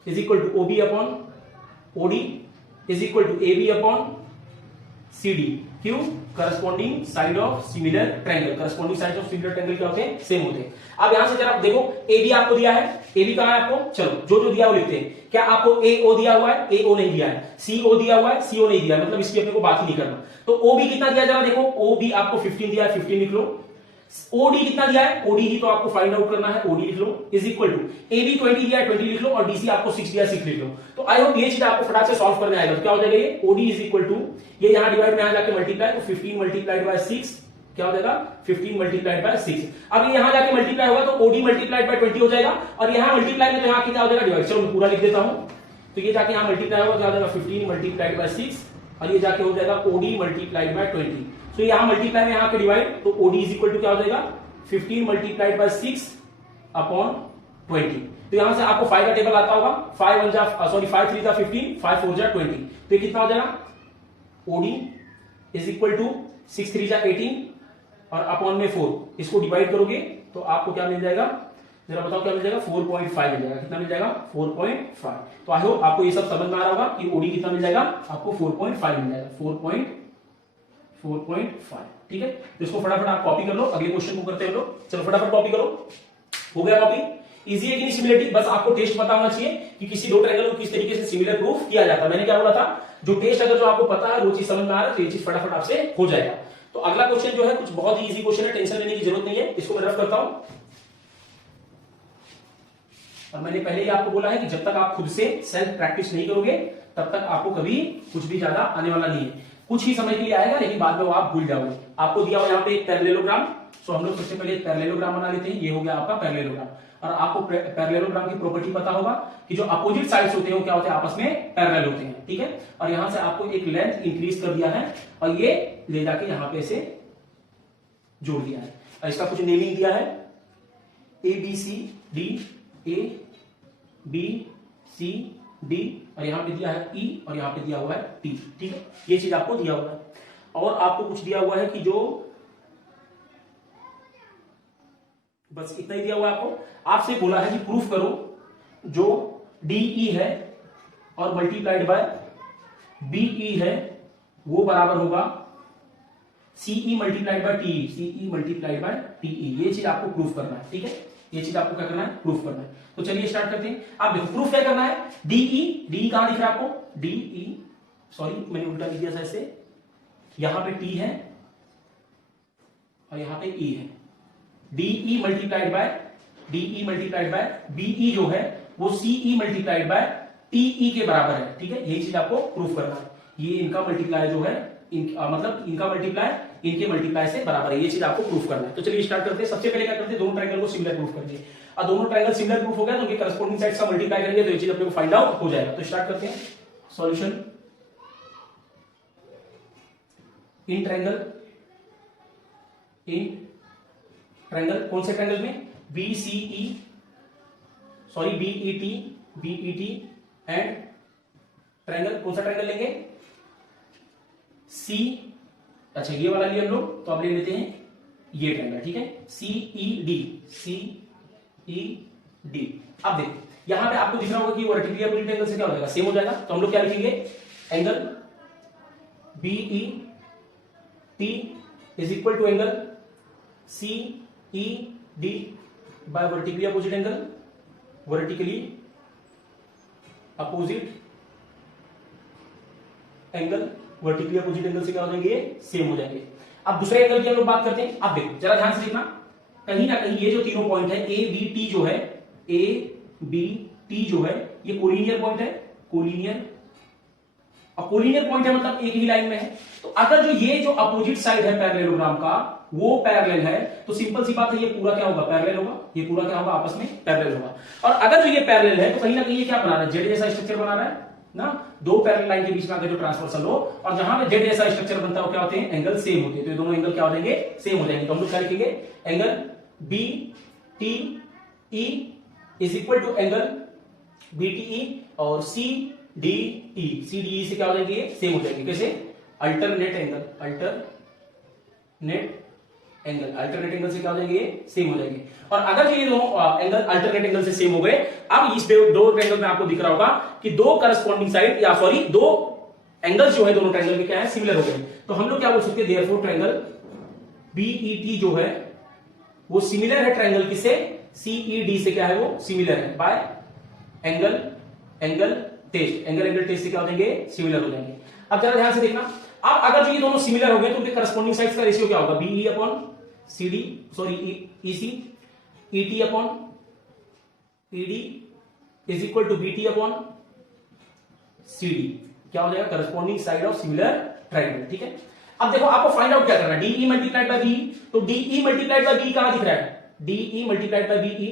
is equal to OB upon OD is equal to AB upon CD, क्यों, corresponding side of similar triangle, corresponding side of similar triangle क्या होते हैं, सेम होते हैं। अब यहां से जरा देखो एबी आपको दिया है, एबी कहां है आपको, चलो जो जो दिया वो लिखते हैं। क्या आपको एओ दिया हुआ है, एओ नहीं दिया है, सीओ दिया हुआ है, सीओ नहीं दिया है, मतलब इसकी अपने को बात ही नहीं करना। तो ओबी कितना दिया जरा देखो, ओबी आपको 15 दिया है, 15 लिख लो। ओडी कितना दिया है, ओडी ही तो आपको फाइंड आउट करना है, ओडी लिख लो, इज इक्वल टू एबी 20 दिया है, 20 लिख लो, और डीसी आपको 6 दिया है, 6 लिख लो। तो आई होप ये चीज आपको फटाक से सॉल्व करने आएगा। तो क्या हो जाएगा ये, ओडी इज इक्वल टू, ये यहां डिवाइड में आ जाके मल्टीप्लाई, तो 15 मल्टीप्लाइड बाय 6 क्या हो जाएगा, 15 मल्टीप्लाइड बाय 6। अब यहां जाके मल्टीप्लाई होगा तो ओडी मल्टीप्लाइड बाय 20 हो जाएगा, और यहां मल्टीप्लाई में तो यहां क्या हो जाएगा, डिवाइड। चलो मैं पूरा लिख देता हूं, तो ये जाके यहां मल्टीप्लाई होगा, क्या हो जाएगा 15 मल्टीप्लाइड बाय 6, और ये जाके हो जाएगा ओडी मल्टीप्लाइड बाय 20। तो यहां मल्टीप्लाई में यहां पे डिवाइड, तो ओडी इज इक्वल टू क्या हो जाएगा, 15 मल्टीप्लाइड बाय 6 अपॉन 20। तो यहां से आपको 5 का टेबल आता होगा, 5 1 जा सॉरी 5 3 जा 15, 5 4 जा 20, तो ये कितना हो जाएगा, ओडी इज इक्वल टू 6 3 जा 18 और अपॉन में 4, इसको डिवाइड करोगे तो आपको क्या मिल जाएगा, जरा बताओ क्या मिल जाएगा, 4.5 मिल जाएगा। कितना मिल जाएगा, 4.5। तो आई होप आपको ये सब समझ में आ रहा होगा कि ओडी कितना मिल जाएगा, आपको 4.5 मिल जाएगा, 4.5, ठीक है। तो इसको फटाफट आप कॉपी कर लो, अगले क्वेश्चन को करते हैं लोग। चलो फटाफट कॉपी करो, हो गया कॉपी। इजी है कि नहीं सिमिलरिटी, बस आपको टेस्ट पता होना चाहिए कि किसी दो ट्रायंगल को किस तरीके से सिमिलर प्रूफ किया जाता है। मैंने क्या बोला था, जो टेस्ट अगर जो आपको पता है वो चीज समझ में आ रहा है तो ये चीज फटाफट आपसे हो जाएगा। तो अगला क्वेश्चन जो है कुछ बहुत ही इजी क्वेश्चन है, टेंशन लेने की जरूरत नहीं है, इसको मैं रफ करता हूं। और मैंने पहले ही आपको बोला है कि जब तक आप खुद से सेल्फ प्रैक्टिस नहीं करोगे तब तक आपको कभी कुछ भी ज्यादा आने वाला नहीं है। कुछ ही समय के लिए आएगा लेकिन बाद में वो आप भूल जाओगे। आपको दिया हुआ यहाँ पे एक पैरेललोग्राम, सो हम लोग सबसे पहले एक पैरेललोग्राम बना लेते हैं। ये हो गया आपका पैरेललोग्राम, और आपको पैरेललोग्राम की प्रॉपर्टी पता होगा कि जो अपोजिट साइड्स होते हैं वो क्या होते हैं, आपस में पैरेलल होते हैं, ठीक है। और यहां से आपको एक लेंथ इंक्रीज कर दिया है और ये ले जाके यहां पे इसे जोड़ दिया है, और इसका कुछ नेमिंग दिया है A B C D, A B C D, और यहाँ पे दिया है E और यहाँ पे दिया हुआ है T, ठीक है, ये चीज आपको दिया हुआ है। और आपको कुछ दिया हुआ है कि जो बस इतना ही दिया हुआ है आपको। आपसे बोला है कि प्रूफ करो जो DE है और मल्टीप्लाइड बाय BE है वो बराबर होगा CE multiplied by TE, CE multiplied by TE। ये चीज आपको प्रूफ करना है, ठीक है, ये चीज आपको क्या करना है, प्रूफ करना है। तो चलिए स्टार्ट करते हैं। आप देखो प्रूफ क्या करना है, DE कहां दिख रहा है आपको, DE, सॉरी मैंने उल्टा लिख दिया ऐसे, यहां पे T है और यहां पे E है। DE मल्टीप्लाइड बाय BE जो है वो CE मल्टीप्लाइड बाय TE के बराबर है, ठीक है, यही चीज आपको प्रूफ करना है। ये इनका मल्टीप्लाई जो है मतलब इनका मल्टीप्लाई इनके मल्टीप्लाई से बराबर है, ये चीज आपको प्रूफ करना है। तो चलिए स्टार्ट करते हैं। सबसे पहले क्या करते हैं, दोनों ट्रायंगल को सिमिलर प्रूफ करेंगे। और दोनों ट्रायंगल सिमिलर प्रूफ हो गया तो उनके करस्पॉन्डिंग साइड्स का मल्टीप्लाई करेंगे तो ये चीज अपने को फाइंड आउट हो जाएगा। तो स्टार्ट करते हैं सॉल्यूशन। इन ट्रायंगल कौन से ट्रायंगल में, BCE sorry BET and triangle, कौन सा ट्रायंगल लेंगे, C, अच्छा ये वाला लिया हम लोग, तो अब ले लेते हैं ये ट्रायंगल, ठीक है, CED। अब देखो यहां पे आपको दिख रहा होगा कि वर्टिकली अपोजिट एंगल से क्या हो जाएगा, सेम हो जाएगा। तो हम लोग क्या लिखेंगे, angle BET is equal to angle CED by vertically opposite angle, vertically opposite angle, vertically opposite angle से क्या हो जाएंगे, सेम हो जाएंगे। अब दूसरे एंगल की हम लोग बात करते हैं। अब देखो जरा ध्यान से देखना, कहीं ना कहीं ये जो तीनों पॉइंट है ABT जो है, ABT जो है ये कोलिनियर पॉइंट है, कोलिनियर, और कोलिनियर पॉइंट है मतलब एक ही लाइन में है। तो अगर जो ये जो अपोजिट साइड है पैरेललोग्राम का वो पैरेलल है तो सिंपल सी बात है ये पूरा क्या होगा, पैरेलल होगा, ये पूरा क्या होगा, आपस में पैरेलल होगा। और अगर जो ये पैरेलल है तो कहीं ना कहीं ये क्या बना रहा है, जेड जैसा स्ट्रक्चर बना रहा है ना, दो पैरेलल लाइन के बीच में अगर जो ट्रांसवर्सल हो और जहां पे जेड जैसा स्ट्रक्चर बनता है वो क्या होते हैं, एंगल सेम होते हैं। तो ये दोनों एंगल क्या हो जाएंगे, सेम हो जाएंगे। तो हम लोग क्या लिखेंगे, angle BTE is equal to angle BTE और CDE से क्या हो जाएंगे, सेम हो जाएंगे। कैसे, अल्टरनेट एंगल से क्या हो जाएंगे, सेम हो जाएंगे। और अगर ये दोनों एंगल अल्टरनेट एंगल से सेम हो गए, अब इस दो ट्रायंगल में आपको दिख रहा होगा कि दो करस्पॉन्डिंग साइड या सॉरी दो एंगल्स जो है दोनों ट्रायंगल में क्या है, सिमिलर हो गए। तो हम लोग क्या बोल सकते हैं, देयरफॉर ट्रायंगल BET जो है वो सिमिलर है ट्रायंगल किससे, CED से क्या है, वो सिमिलर है बाय एंगल टेस्ट से क्या हो जाएंगे, सिमिलर हो जाएंगे। अब जरा ध्यान से देखना, अब अगर जो ये दोनों सिमिलर हो गए तो उनके करस्पॉन्डिंग साइड्स का रेशियो क्या होगा, BE upon CD sorry EC, ET upon ED is equal to BT upon CD, क्या हो जाएगा, corresponding side of similar triangle, ठीक है। अब देखो आपको फाइंड आउट क्या करना है, DE मल्टीप्लाइड बाय BE, तो DE मल्टीप्लाइड बाय BE कहां दिख रहा है, DE मल्टीप्लाइड बाय BE,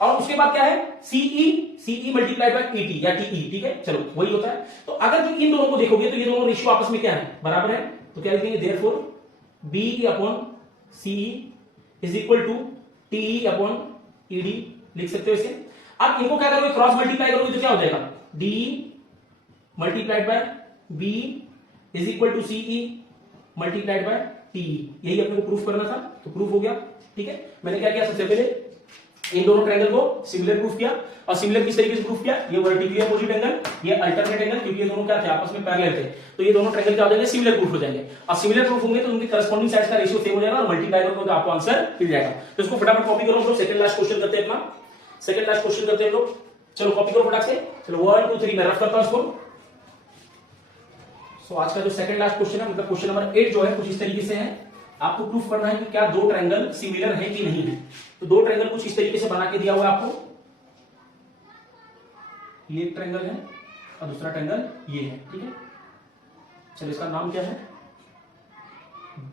और उसके बाद क्या है, CE मल्टीप्लाइड बाय ET या TE, ठीक है, चलो वही होता है। तो अगर जो इन दोनों को देखोगे तो ये दोनों रेशियो आपस में क्या है, बराबर है। तो क्या लिखेंगे, therefore BE upon CE is equal to TE upon ED, लिख सकते हो इसे। अब इनको क्या करोगे, क्रॉस मल्टीप्लाई करोगे तो क्या हो जाएगा, DE multiplied by BE is equal to CE multiplied by TE, यही अपने को प्रूफ करना था, तो प्रूफ हो गया, ठीक है। मैंने क्या किया, सबसे पहले इन दोनों ट्रायंगल को सिमिलर प्रूफ किया, और सिमिलर किस तरीके से प्रूफ किया, ये वर्टिकली अपोजिट एंगल, ये अल्टरनेट एंगल, क्योंकि ये दोनों क्या थे, आपस में पैरेलल थे, तो ये दोनों ट्रायंगल क्या हो जाएंगे, सिमिलर प्रूफ हो जाएंगे। और सिमिलर प्रूफ होंगे तो उनके करस्पॉन्डिंग साइड्स का रेशियो सेम हो जाएगा और मल्टीप्लाई करोगे तो आपको आंसर मिल जाएगा। तो इसको फटाफट कॉपी करो, हम लोग सेकंड लास्ट क्वेश्चन करते हैं अपना, सेकंड लास्ट क्वेश्चन करते हैं हम लोग, चलो कॉपी करो फटाक से, चलो 1 2 3 मैं रफ करता हूं इसको। सो आज का जो सेकंड लास्ट क्वेश्चन है, मतलब क्वेश्चन नंबर 8 जो है कुछ इस तरीके से है, आपको प्रूफ करना है कि क्या दो ट्रायंगल सिमिलर है कि नहीं है। तो दो ट्रायंगल कुछ इस तरीके से बना के दिया हुआ है आपको, ये एक ट्रायंगल है और दूसरा ट्रायंगल ये है, ठीक है। चलो इसका नाम क्या है,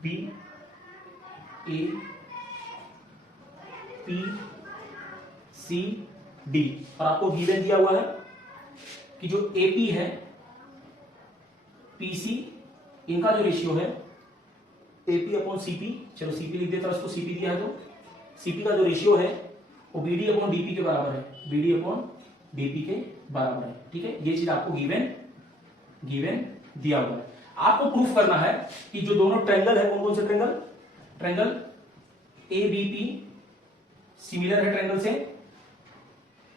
BAPCD, और आपको गिवन दिया हुआ है कि जो AP है PC, इनका जो रेशियो है AP अपॉन CP, चलो CP लिख देता हूं, उसको CP दिया है तो CP का जो रेशियो है वो BD अपॉन DP के बराबर है, BD अपॉन DP के बराबर है। ठीक है, ये चीज आपको गिवन दिया हुआ है। आपको प्रूफ करना है कि जो दोनों ट्रायंगल है, कौन कौन से ट्रायंगल एबीपी सिमिलर है ट्रायंगल से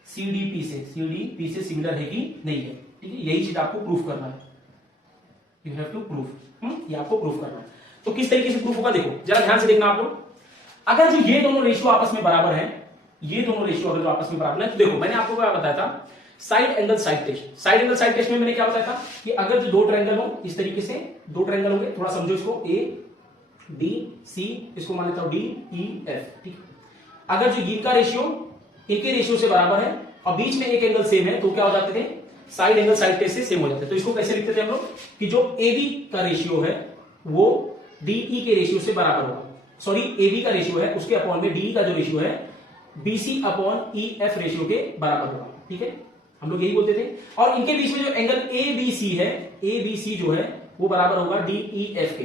सीडीपी से सिमिलर है कि नहीं है। ठीक है, यही चीज आपको प्रूफ करना है। यू हैव टू प्रूफ, ये आपको प्रूफ करना है। तो किस तरीके से प्रूफ होगा, देखो जरा ध्यान से देखना आप लोग। अगर जो ये दोनों रेशियो आपस में बराबर है, ये दोनों रेशियो अगर जो आपस में बराबर है, तो देखो मैंने आपको क्या बताया था, साइड एंगल साइड टेस्ट में मैंने क्या बताया था कि अगर जो दो ट्रायंगल हो, इस तरीके से दो ट्रायंगल होंगे, थोड़ा समझो इसको, ए डी सी, इसको मान लेता हूं डी ई एफ। ठीक, अगर जो इनका रेशियो ए के रेशियो से बराबर है और बीच में एक एंगल सेम है, तो क्या हो जाते थे, साइड एंगल साइड टेस्ट से सेम हो जाते। तो इसको कैसे लिखते थे हम लोग कि जो ए बी का रेशियो है वो डीई के रेशियो से बराबर होगा, सॉरी ए बी का रेशियो है उसके अपॉन में डीई का जो रेशियो है BC upon E F ratio के बराबर होगा। ठीक है, हम लोग यही बोलते थे। और इनके बीच में जो एंगल ए बी सी है, ए बी सी जो है वो बराबर होगा डीई एफ के।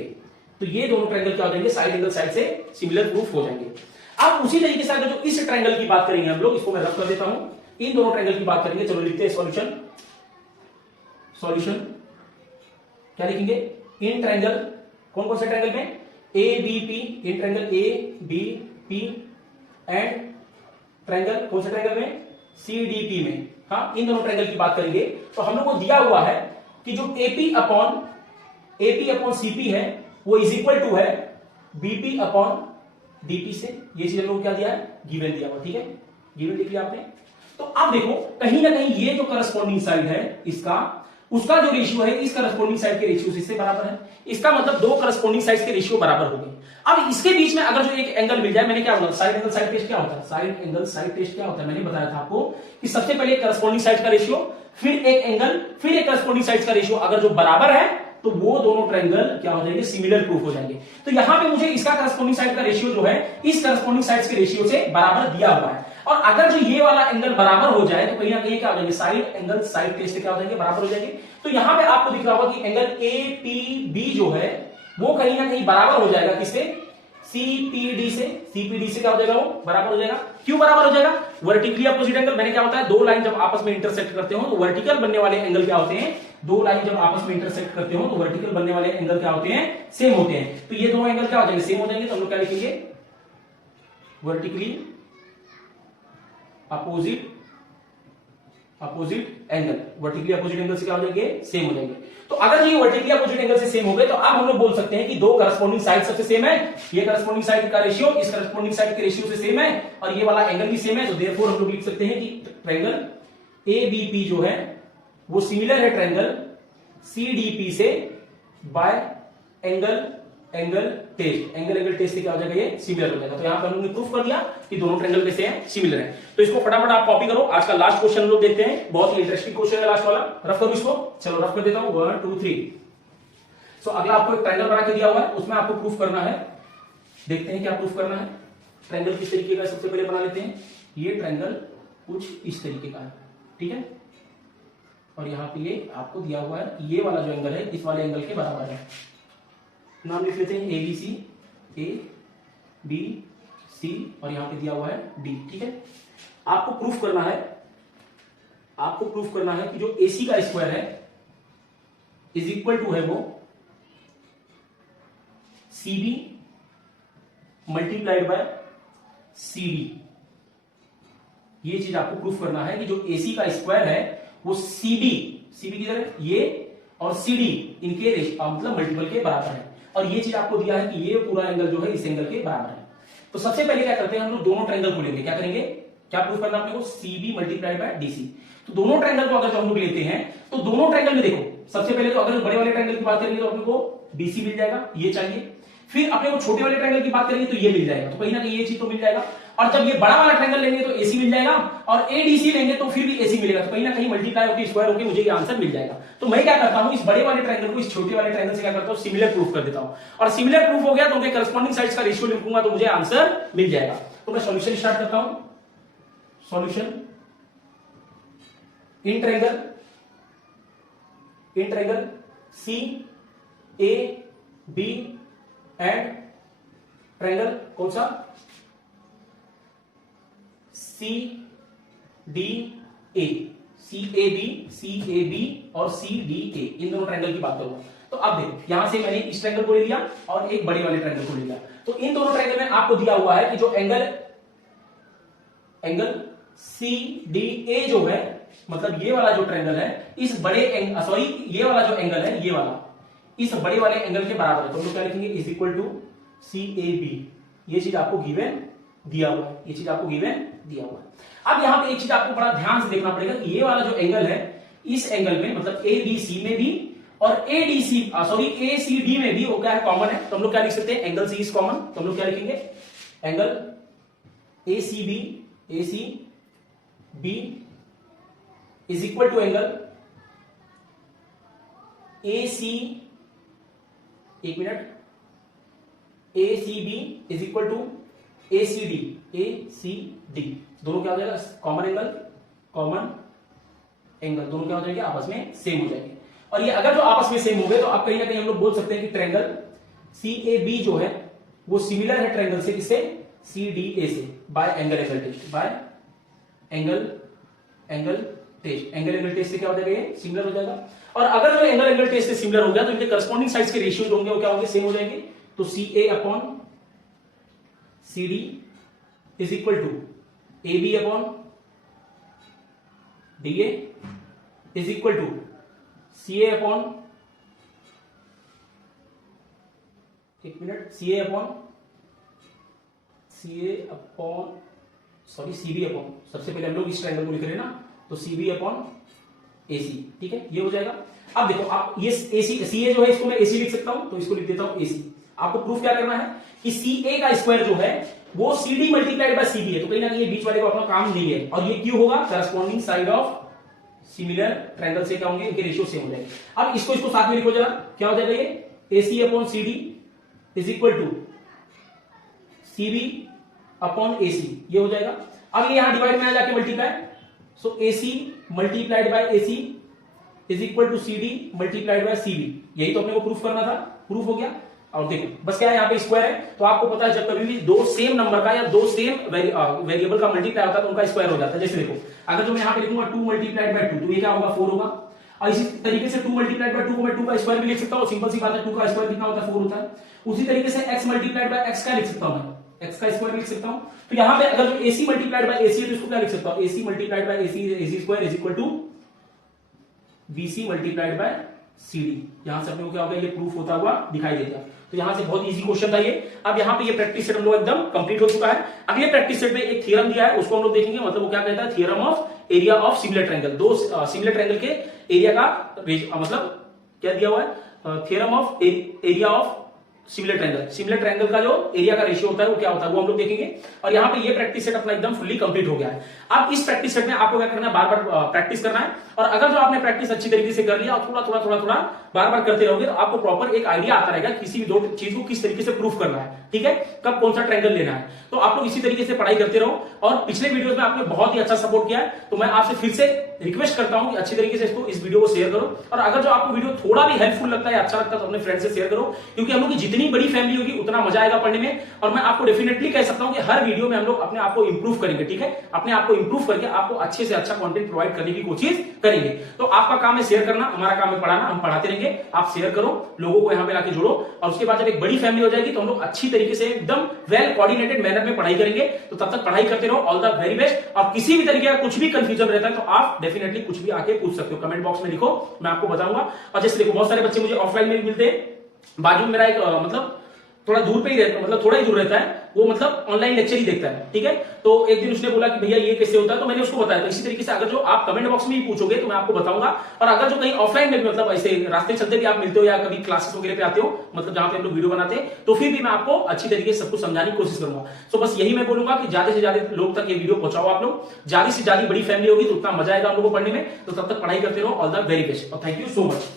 तो ये दोनों ट्रायंगल क्या हो जाएंगे, साइड एंगल साइड से सिमिलर प्रूफ हो जाएंगे। अब उसी तरीके से अगर जो इस ट्रायंगल की बात करेंगे हम लोग, इसको मैं रफ कर देता हूं, इन दोनों ट्रायंगल की बात करेंगे। चलो लिखते हैं सॉल्यूशन क्या लिखेंगे, इन ट्रायंगल, कौन से ट्रायंगल में, A B P, in triangle A B P and triangle, कौन से ट्रायंगल में, सी डी पी में। हाँ, इन दोनों ट्रायंगल की बात करेंगे तो हम लोग को दिया हुआ है कि जो एपी अपॉन सीपी है वो इज इक्वल टू है बीपी अपॉन डीपी से। ये चीज हम लोग क्या दिया है, गिवन दिया हुआ। ठीक है, गिवन लिख लिया आपने। तो अब देखो कहीं ना कहीं ये जो करस्पॉन्डिंग साइड है इसका, उसका जो रेशियो है इस करस्पॉन्डिंग साइड के रेशियो से इससे बराबर है। इसका मतलब दो करस्पॉन्डिंग साइड्स के रेशियो बराबर हो गए। अब इसके बीच में अगर जो एक एंगल मिल जाए, मैंने क्या बोला, साइड एंगल साइड टेस्ट क्या होता है, साइड एंगल साइड टेस्ट क्या होता है, मैंने बताया था आपको कि सबसे पहले करस्पॉन्डिंग साइड का रेशियो, फिर एक एंगल, फिर एक करस्पॉन्डिंग साइड का रेशियो अगर जो बराबर है तो वो दोनों ट्रायंगल क्या हो जाएंगे, सिमिलर प्रूफ हो जाएंगे। तो यहां पे मुझे इसका करस्पॉन्डिंग साइड का रेशियो जो है इस करस्पॉन्डिंग साइड्स के रेशियो से बराबर दिया हुआ है। और अगर जो ये वाला एंगल बराबर हो जाए तो कहीं ना कहीं क्या हो जाएंगे, साइड एंगल साइड टेस्ट से क्या हो जाएंगे, बराबर हो जाएंगे। तो यहां पे आपको दिख रहा होगा कि एंगल ए पी बी जो है वो कहीं ना कहीं बराबर हो जाएगा किससे, सीपीडी से। सीपीडी से क्या हो जाएगा, वो बराबर हो जाएगा। क्यों बराबर हो जाएगा, वर्टिकली अपोजिट एंगल। मैंने क्या बताया, दो लाइन जब आपस में इंटरसेक्ट करते हो तो वर्टिकल बनने वाले एंगल क्या होते हैं, दो लाइन जब आपस में इंटरसेक्ट करते हो तो वर्टिकल बनने वाले एंगल क्या होते हैं, सेम होते हैं। तो ये दोनों एंगल क्या हो जाएंगे, सेम हो जाएंगे। तो हम लोग क्या लिखेंगे, vertically opposite angle, vertically opposite angle से क्या हो जाएंगे, सेम हो जाएंगे। तो अगर ये वर्टिकली अपोजिट एंगल से सेम हो गए तो अब हम लोग बोल सकते हैं कि दो करस्पॉन्डिंग साइड सबसे सेम है। ये करस्पॉन्डिंग साइड का रेशियो इस करस्पॉन्डिंग साइड के रेशियो से सेम है और ये वाला एंगल भी सेम है। तो देयरफॉर हम लोग लिख सकते हैं कि ट्रायंगल एबीपी जो है वो सिमिलर है ट्रायंगल सीडीपी से बाय एंगल टेस्ट से क्या हो जाएगा, ये सिमिलर हो जाएगा। तो यहां पर हमने प्रूफ कर दिया कि दोनों ट्रायंगल कैसे हैं, सिमिलर है। तो इसको फटाफट आप कॉपी करो। आज का लास्ट क्वेश्चन लोग देखते हैं, बहुत ही इंटरेस्टिंग क्वेश्चन है लास्ट वाला। रफ करो इसको, चलो रफ कर देता हूं, 1 2 3। सो अगला आपको एक ट्रायंगल बना के दिया हुआ है, उसमें आपको प्रूफ करना है। देखते हैं क्या प्रूफ करना है। ट्रायंगल किस तरीके का सबसे पहले बना लेते हैं। ये ट्रायंगल कुछ इस तरीके का है, ठीक है। और यहां पे ये आपको दिया हुआ है, ये वाला जो एंगल है इस वाले एंगल के बराबर है। नाम लिख लेते हैं एबीसी, ए बी सी और यहां पे दिया हुआ है डी, ठीक है। आपको प्रूफ करना है कि जो एसी का स्क्वायर है इज इक्वल टू है वो सीबी मल्टीप्लाइड बाय सीडी। ये चीज आपको प्रूफ करना है कि जो एसी का स्क्वायर है वो सीबी किधर है, ये और सीडी इनके मतलब मल्टीपल के बराबर है। और ये चीज आपको दिया है कि ये पूरा एंगल जो है इस एंगल के बराबर है। तो सबसे पहले क्या करते हैं हम लोग, दोनों ट्रायंगल को लेंगे। क्या करेंगे, क्या प्रूफ करना अपने को, सीबी मल्टीप्लाइड बाय डीसी। तो दोनों ट्रायंगल को अगर हम लोग लेते हैं तो दोनों ट्रायंगल में देखो, सबसे पहले तो अगर बड़े वाले ट्रायंगल की बात करेंगे तो अपने को बीसी मिल जाएगा, ये चाहिए। फिर अपने को छोटे वाले ट्रायंगल की बात करेंगे तो ये मिल जाएगा। तो कहीं ना कहीं ये चीज तो मिल जाएगा। और जब ये बड़ा वाला ट्रायंगल लेंगे तो एसी मिल जाएगा और एडीसी लेंगे तो फिर भी एसी मिलेगा। तो कहीं ना कहीं मल्टीप्लाई होकर स्क्वायर होकर मुझे ये आंसर मिल जाएगा। तो मैं क्या करता हूं, इस बड़े वाले ट्रायंगल को इस छोटे वाले ट्रायंगल से क्या करता हूं, सिमिलर प्रूफ कर देता हूं। और सिमिलर प्रूफ हो गया तो उनके करस्पॉन्डिंग साइड्स का रेशियो लिखूंगा तो मुझे आंसर मिल जाएगा। तो मैं सॉल्यूशन स्टार्ट करता हूं। Solution in triangle C A B and triangle कौन सा, सी डी ए। CAB और CDA, इन दोनों ट्रायंगल की बात करूंगा। तो अब देखो यहां से मैंने इस ट्रायंगल को ले लिया और एक बड़े वाले ट्रायंगल को ले लिया। तो इन दोनों ट्रायंगल में आपको दिया हुआ है कि जो एंगल CDA जो है, मतलब ये वाला जो ट्रायंगल है इस बड़े ये वाला जो एंगल है, ये वाला इस बड़े वाले एंगल के बराबर है। तो हम लोग क्या लिखेंगे, इज इक्वल टू CAB। ये चीज आपको गिवन दिया हुआ है, ये चीज आपको गिवन दिया हुआ है। अब यहां पे एक चीज आपको बड़ा ध्यान से देखना पड़ेगा कि ये वाला जो एंगल है, इस एंगल में मतलब ABC में भी और ACD में भी वो क्या है, कॉमन है। तो हम लोग क्या लिख सकते हैं, एंगल C इज कॉमन। तो हम लोग क्या लिखेंगे, angle ACB is equal to angle ACB is equal to ACD। दोनों क्या हो जाएगा, कॉमन एंगल दोनों क्या हो जाएंगे, आपस में सेम हो जाएंगे। और ये अगर जो आपस में सेम हो गए तो आप कहीं ना कहीं हम लोग बोल सकते हैं कि ट्रायंगल CAB जो है वो सिमिलर है ट्रायंगल से, किससे, CDA से, बाय एंगल टेस्ट से क्या हो जाएगा, ये सिमिलर हो जाएगा। और अगर जो एंगल टेस्ट से सिमिलर हो गया तो इनके करस्पॉन्डिंग साइड्स के रेशियो जो होंगे वो क्या होंगे, सेम हो जाएंगे। तो CA upon CD is equal to AB upon DA is equal to CA upon CB upon, सबसे पहले हम लोग इस ट्रायंगल को लिख रहे हैं ना, तो CB अपॉन AC, ठीक है, ये हो जाएगा। अब देखो आप ये CA जो है इसको मैं AC लिख सकता हूं, तो इसको लिख देता हूं AC। आपको प्रूफ क्या करना है कि CA का स्क्वायर जो है वो CD मल्टीप्लाइड बाय CB है, तो कहीं ना कहीं ये बीच वाले को अपना काम नहीं है। और ये क्यों होगा, corresponding side of similar triangle से क्या होंगे, इनके रेशियो सेम हो जाएंगे। अब इसको साथ में लिखो जरा, क्या हो जाएगा ये, AC upon CD is equal to CB upon AC, ये हो जाएगा। अब ये यहां डिवाइड में आ जाके multiply, so AC multiplied by AC is equal to CD multiplied by CB। यही तो अपने को प्रूफ करना था, प्रूफ हो गया। और देखो बस क्या है, यहाँ पे स्क्वायर है, तो आपको पता है जब कभी भी दो सेम नंबर का या दो सेम वेरिएबल का मल्टीप्लाई होता है तो उनका स्क्वायर हो जाता है। जैसे देखो अगर जो मैं यहाँ पे लिखूंगा 2 मल्टीप्लाइड बाय 2, तो ये क्या होगा, 4 होगा। और इसी तरीके से 2 मल्टीप्लाइड बाय 2 को मैं 2 का स्क्वायर भी लिख सकता हूँ, सिंपल सी बात है, 2 का स्क्वायर कितना होता है, 4 होता है। उसी तरीके से x मल्टीप्लाइड बाय x का लिख सकता हूं मैं, x का स्क्वायर लिख सकता हूं। तो यहाँ पे अगर जो AC मल्टीप्लाइड बाय AC है तो इसको क्या लिख सकता हूं, AC multiplied by AC square is equal to BC multiplied by CD। यहां से अपने को क्या होगा, ये प्रूफ होता हुआ दिखाई देगा। तो यहां से बहुत इजी क्वेश्चन था ये। अब यहाँ पे ये प्रैक्टिस सेट हम लोग एकदम कंप्लीट हो चुका है। अगले प्रैक्टिस सेट में एक थ्योरम दिया है, उसको हम लोग देखेंगे, मतलब वो क्या कहता है, theorem of area of similar triangle. दो सिमिलर ट्रायंगल के एरिया का मतलब क्या दिया हुआ है, theorem of area of similar triangle का जो एरिया का रेशियो होता है वो क्या होता है, वो हम लोग देखेंगे। और यहाँ पे ये प्रैक्टिस सेट अपना एकदम फुल्ली कंप्लीट हो गया है। अब इस प्रैक्टिस सेट में आपको क्या करना है, बार बार प्रैक्टिस करना है। और अगर जो आपने प्रैक्टिस अच्छी तरीके से कर लिया और थोड़ा बार बार करते रहोगे तो आपको प्रॉपर एक आइडिया आता रहेगा किसी भी दो चीज को किस तरीके से प्रूफ करना है, ठीक है, कब कौन सा ट्रायंगल लेना है। तो आप लोग इसी तरीके से पढ़ाई करते रहो। और पिछले वीडियोस में आपने बहुत ही अच्छा सपोर्ट किया है, तो मैं आपसे फिर से रिक्वेस्ट करता हूं कि अच्छी तरीके से इस वीडियो को शेयर करो। और अगर जो आपको वीडियो थोड़ा भी हेल्पफुल लगता है, अच्छा लगता है, तो अपने फ्रेंड से शेयर करो, क्योंकि हम लोग की जितनी बड़ी फैमिली होगी उतना मजा आएगा पढ़ने में। और मैं आपको डेफिनेटली कह सकता हूं कि हर वीडियो में हम लोग अपने आप को इंप्रूव करेंगे, ठीक है, अपने आप को इंप्रूव करके आपको अच्छे से अच्छा कंटेंट प्रोवाइड करने की कोशिश करेंगे। तो आपका काम है शेयर करना, हमारा काम है पढ़ाना, हम पढ़ाते रहेंगे। आप शेयर करो, लोगों को यहाँ पे लाके जोड़ो, और उसके बाद जब एक बड़ी फैमिली हो जाएगी तो हम लोग अच्छी तरीके से एकदम वेल कोऑर्डिनेटेड मैनर में पढ़ाई करेंगे। तो तब तक पढ़ाई करते रहो। All the very best. और किसी भी तरीके का कुछ भी कंफ्यूजन रहता है तो आप डेफिनेटली कुछ भी आके पूछ सकते हो, कमेंट बॉक्स में लिखो, मैं आपको बताऊंगा। और जैसे देखो बहुत सारे बच्चे मुझे ऑफलाइन में भी मिलते हैं, बाजू में मेरा एक मतलब थोड़ा दूर पे ही रहता है, मतलब थोड़ा ही दूर रहता है वो, मतलब ऑनलाइन लेक्चर ही देखता है, ठीक है। तो एक दिन उसने बोला कि भैया ये कैसे होता है, तो मैंने उसको बताया। तो इसी तरीके से अगर जो आप कमेंट बॉक्स में ही पूछोगे तो मैं आपको बताऊंगा। और अगर जो कहीं ऑफलाइन में भी मतलब ऐसे रास्ते चलते भी आप मिलते हो या कभी क्लासेस वगैरह पे आते हो, मतलब जहां पे हम लोग वीडियो बनाते हैं, तो फिर भी मैं आपको अच्छी तरीके से सब कुछ समझाने की कोशिश करूंगा। तो बस यही मैं बोलूंगा कि ज्यादा से ज्यादा लोग तक ये वीडियो पहुंचाओ। आप लोग ज्यादा से ज्यादा बड़ी फैमिली होगी तो उतना मजा आएगा हम लोग को पढ़ने में। तो तब तक पढ़ाई करते रहो। ऑल द वेरी बेस्ट और थैंक यू सो मच।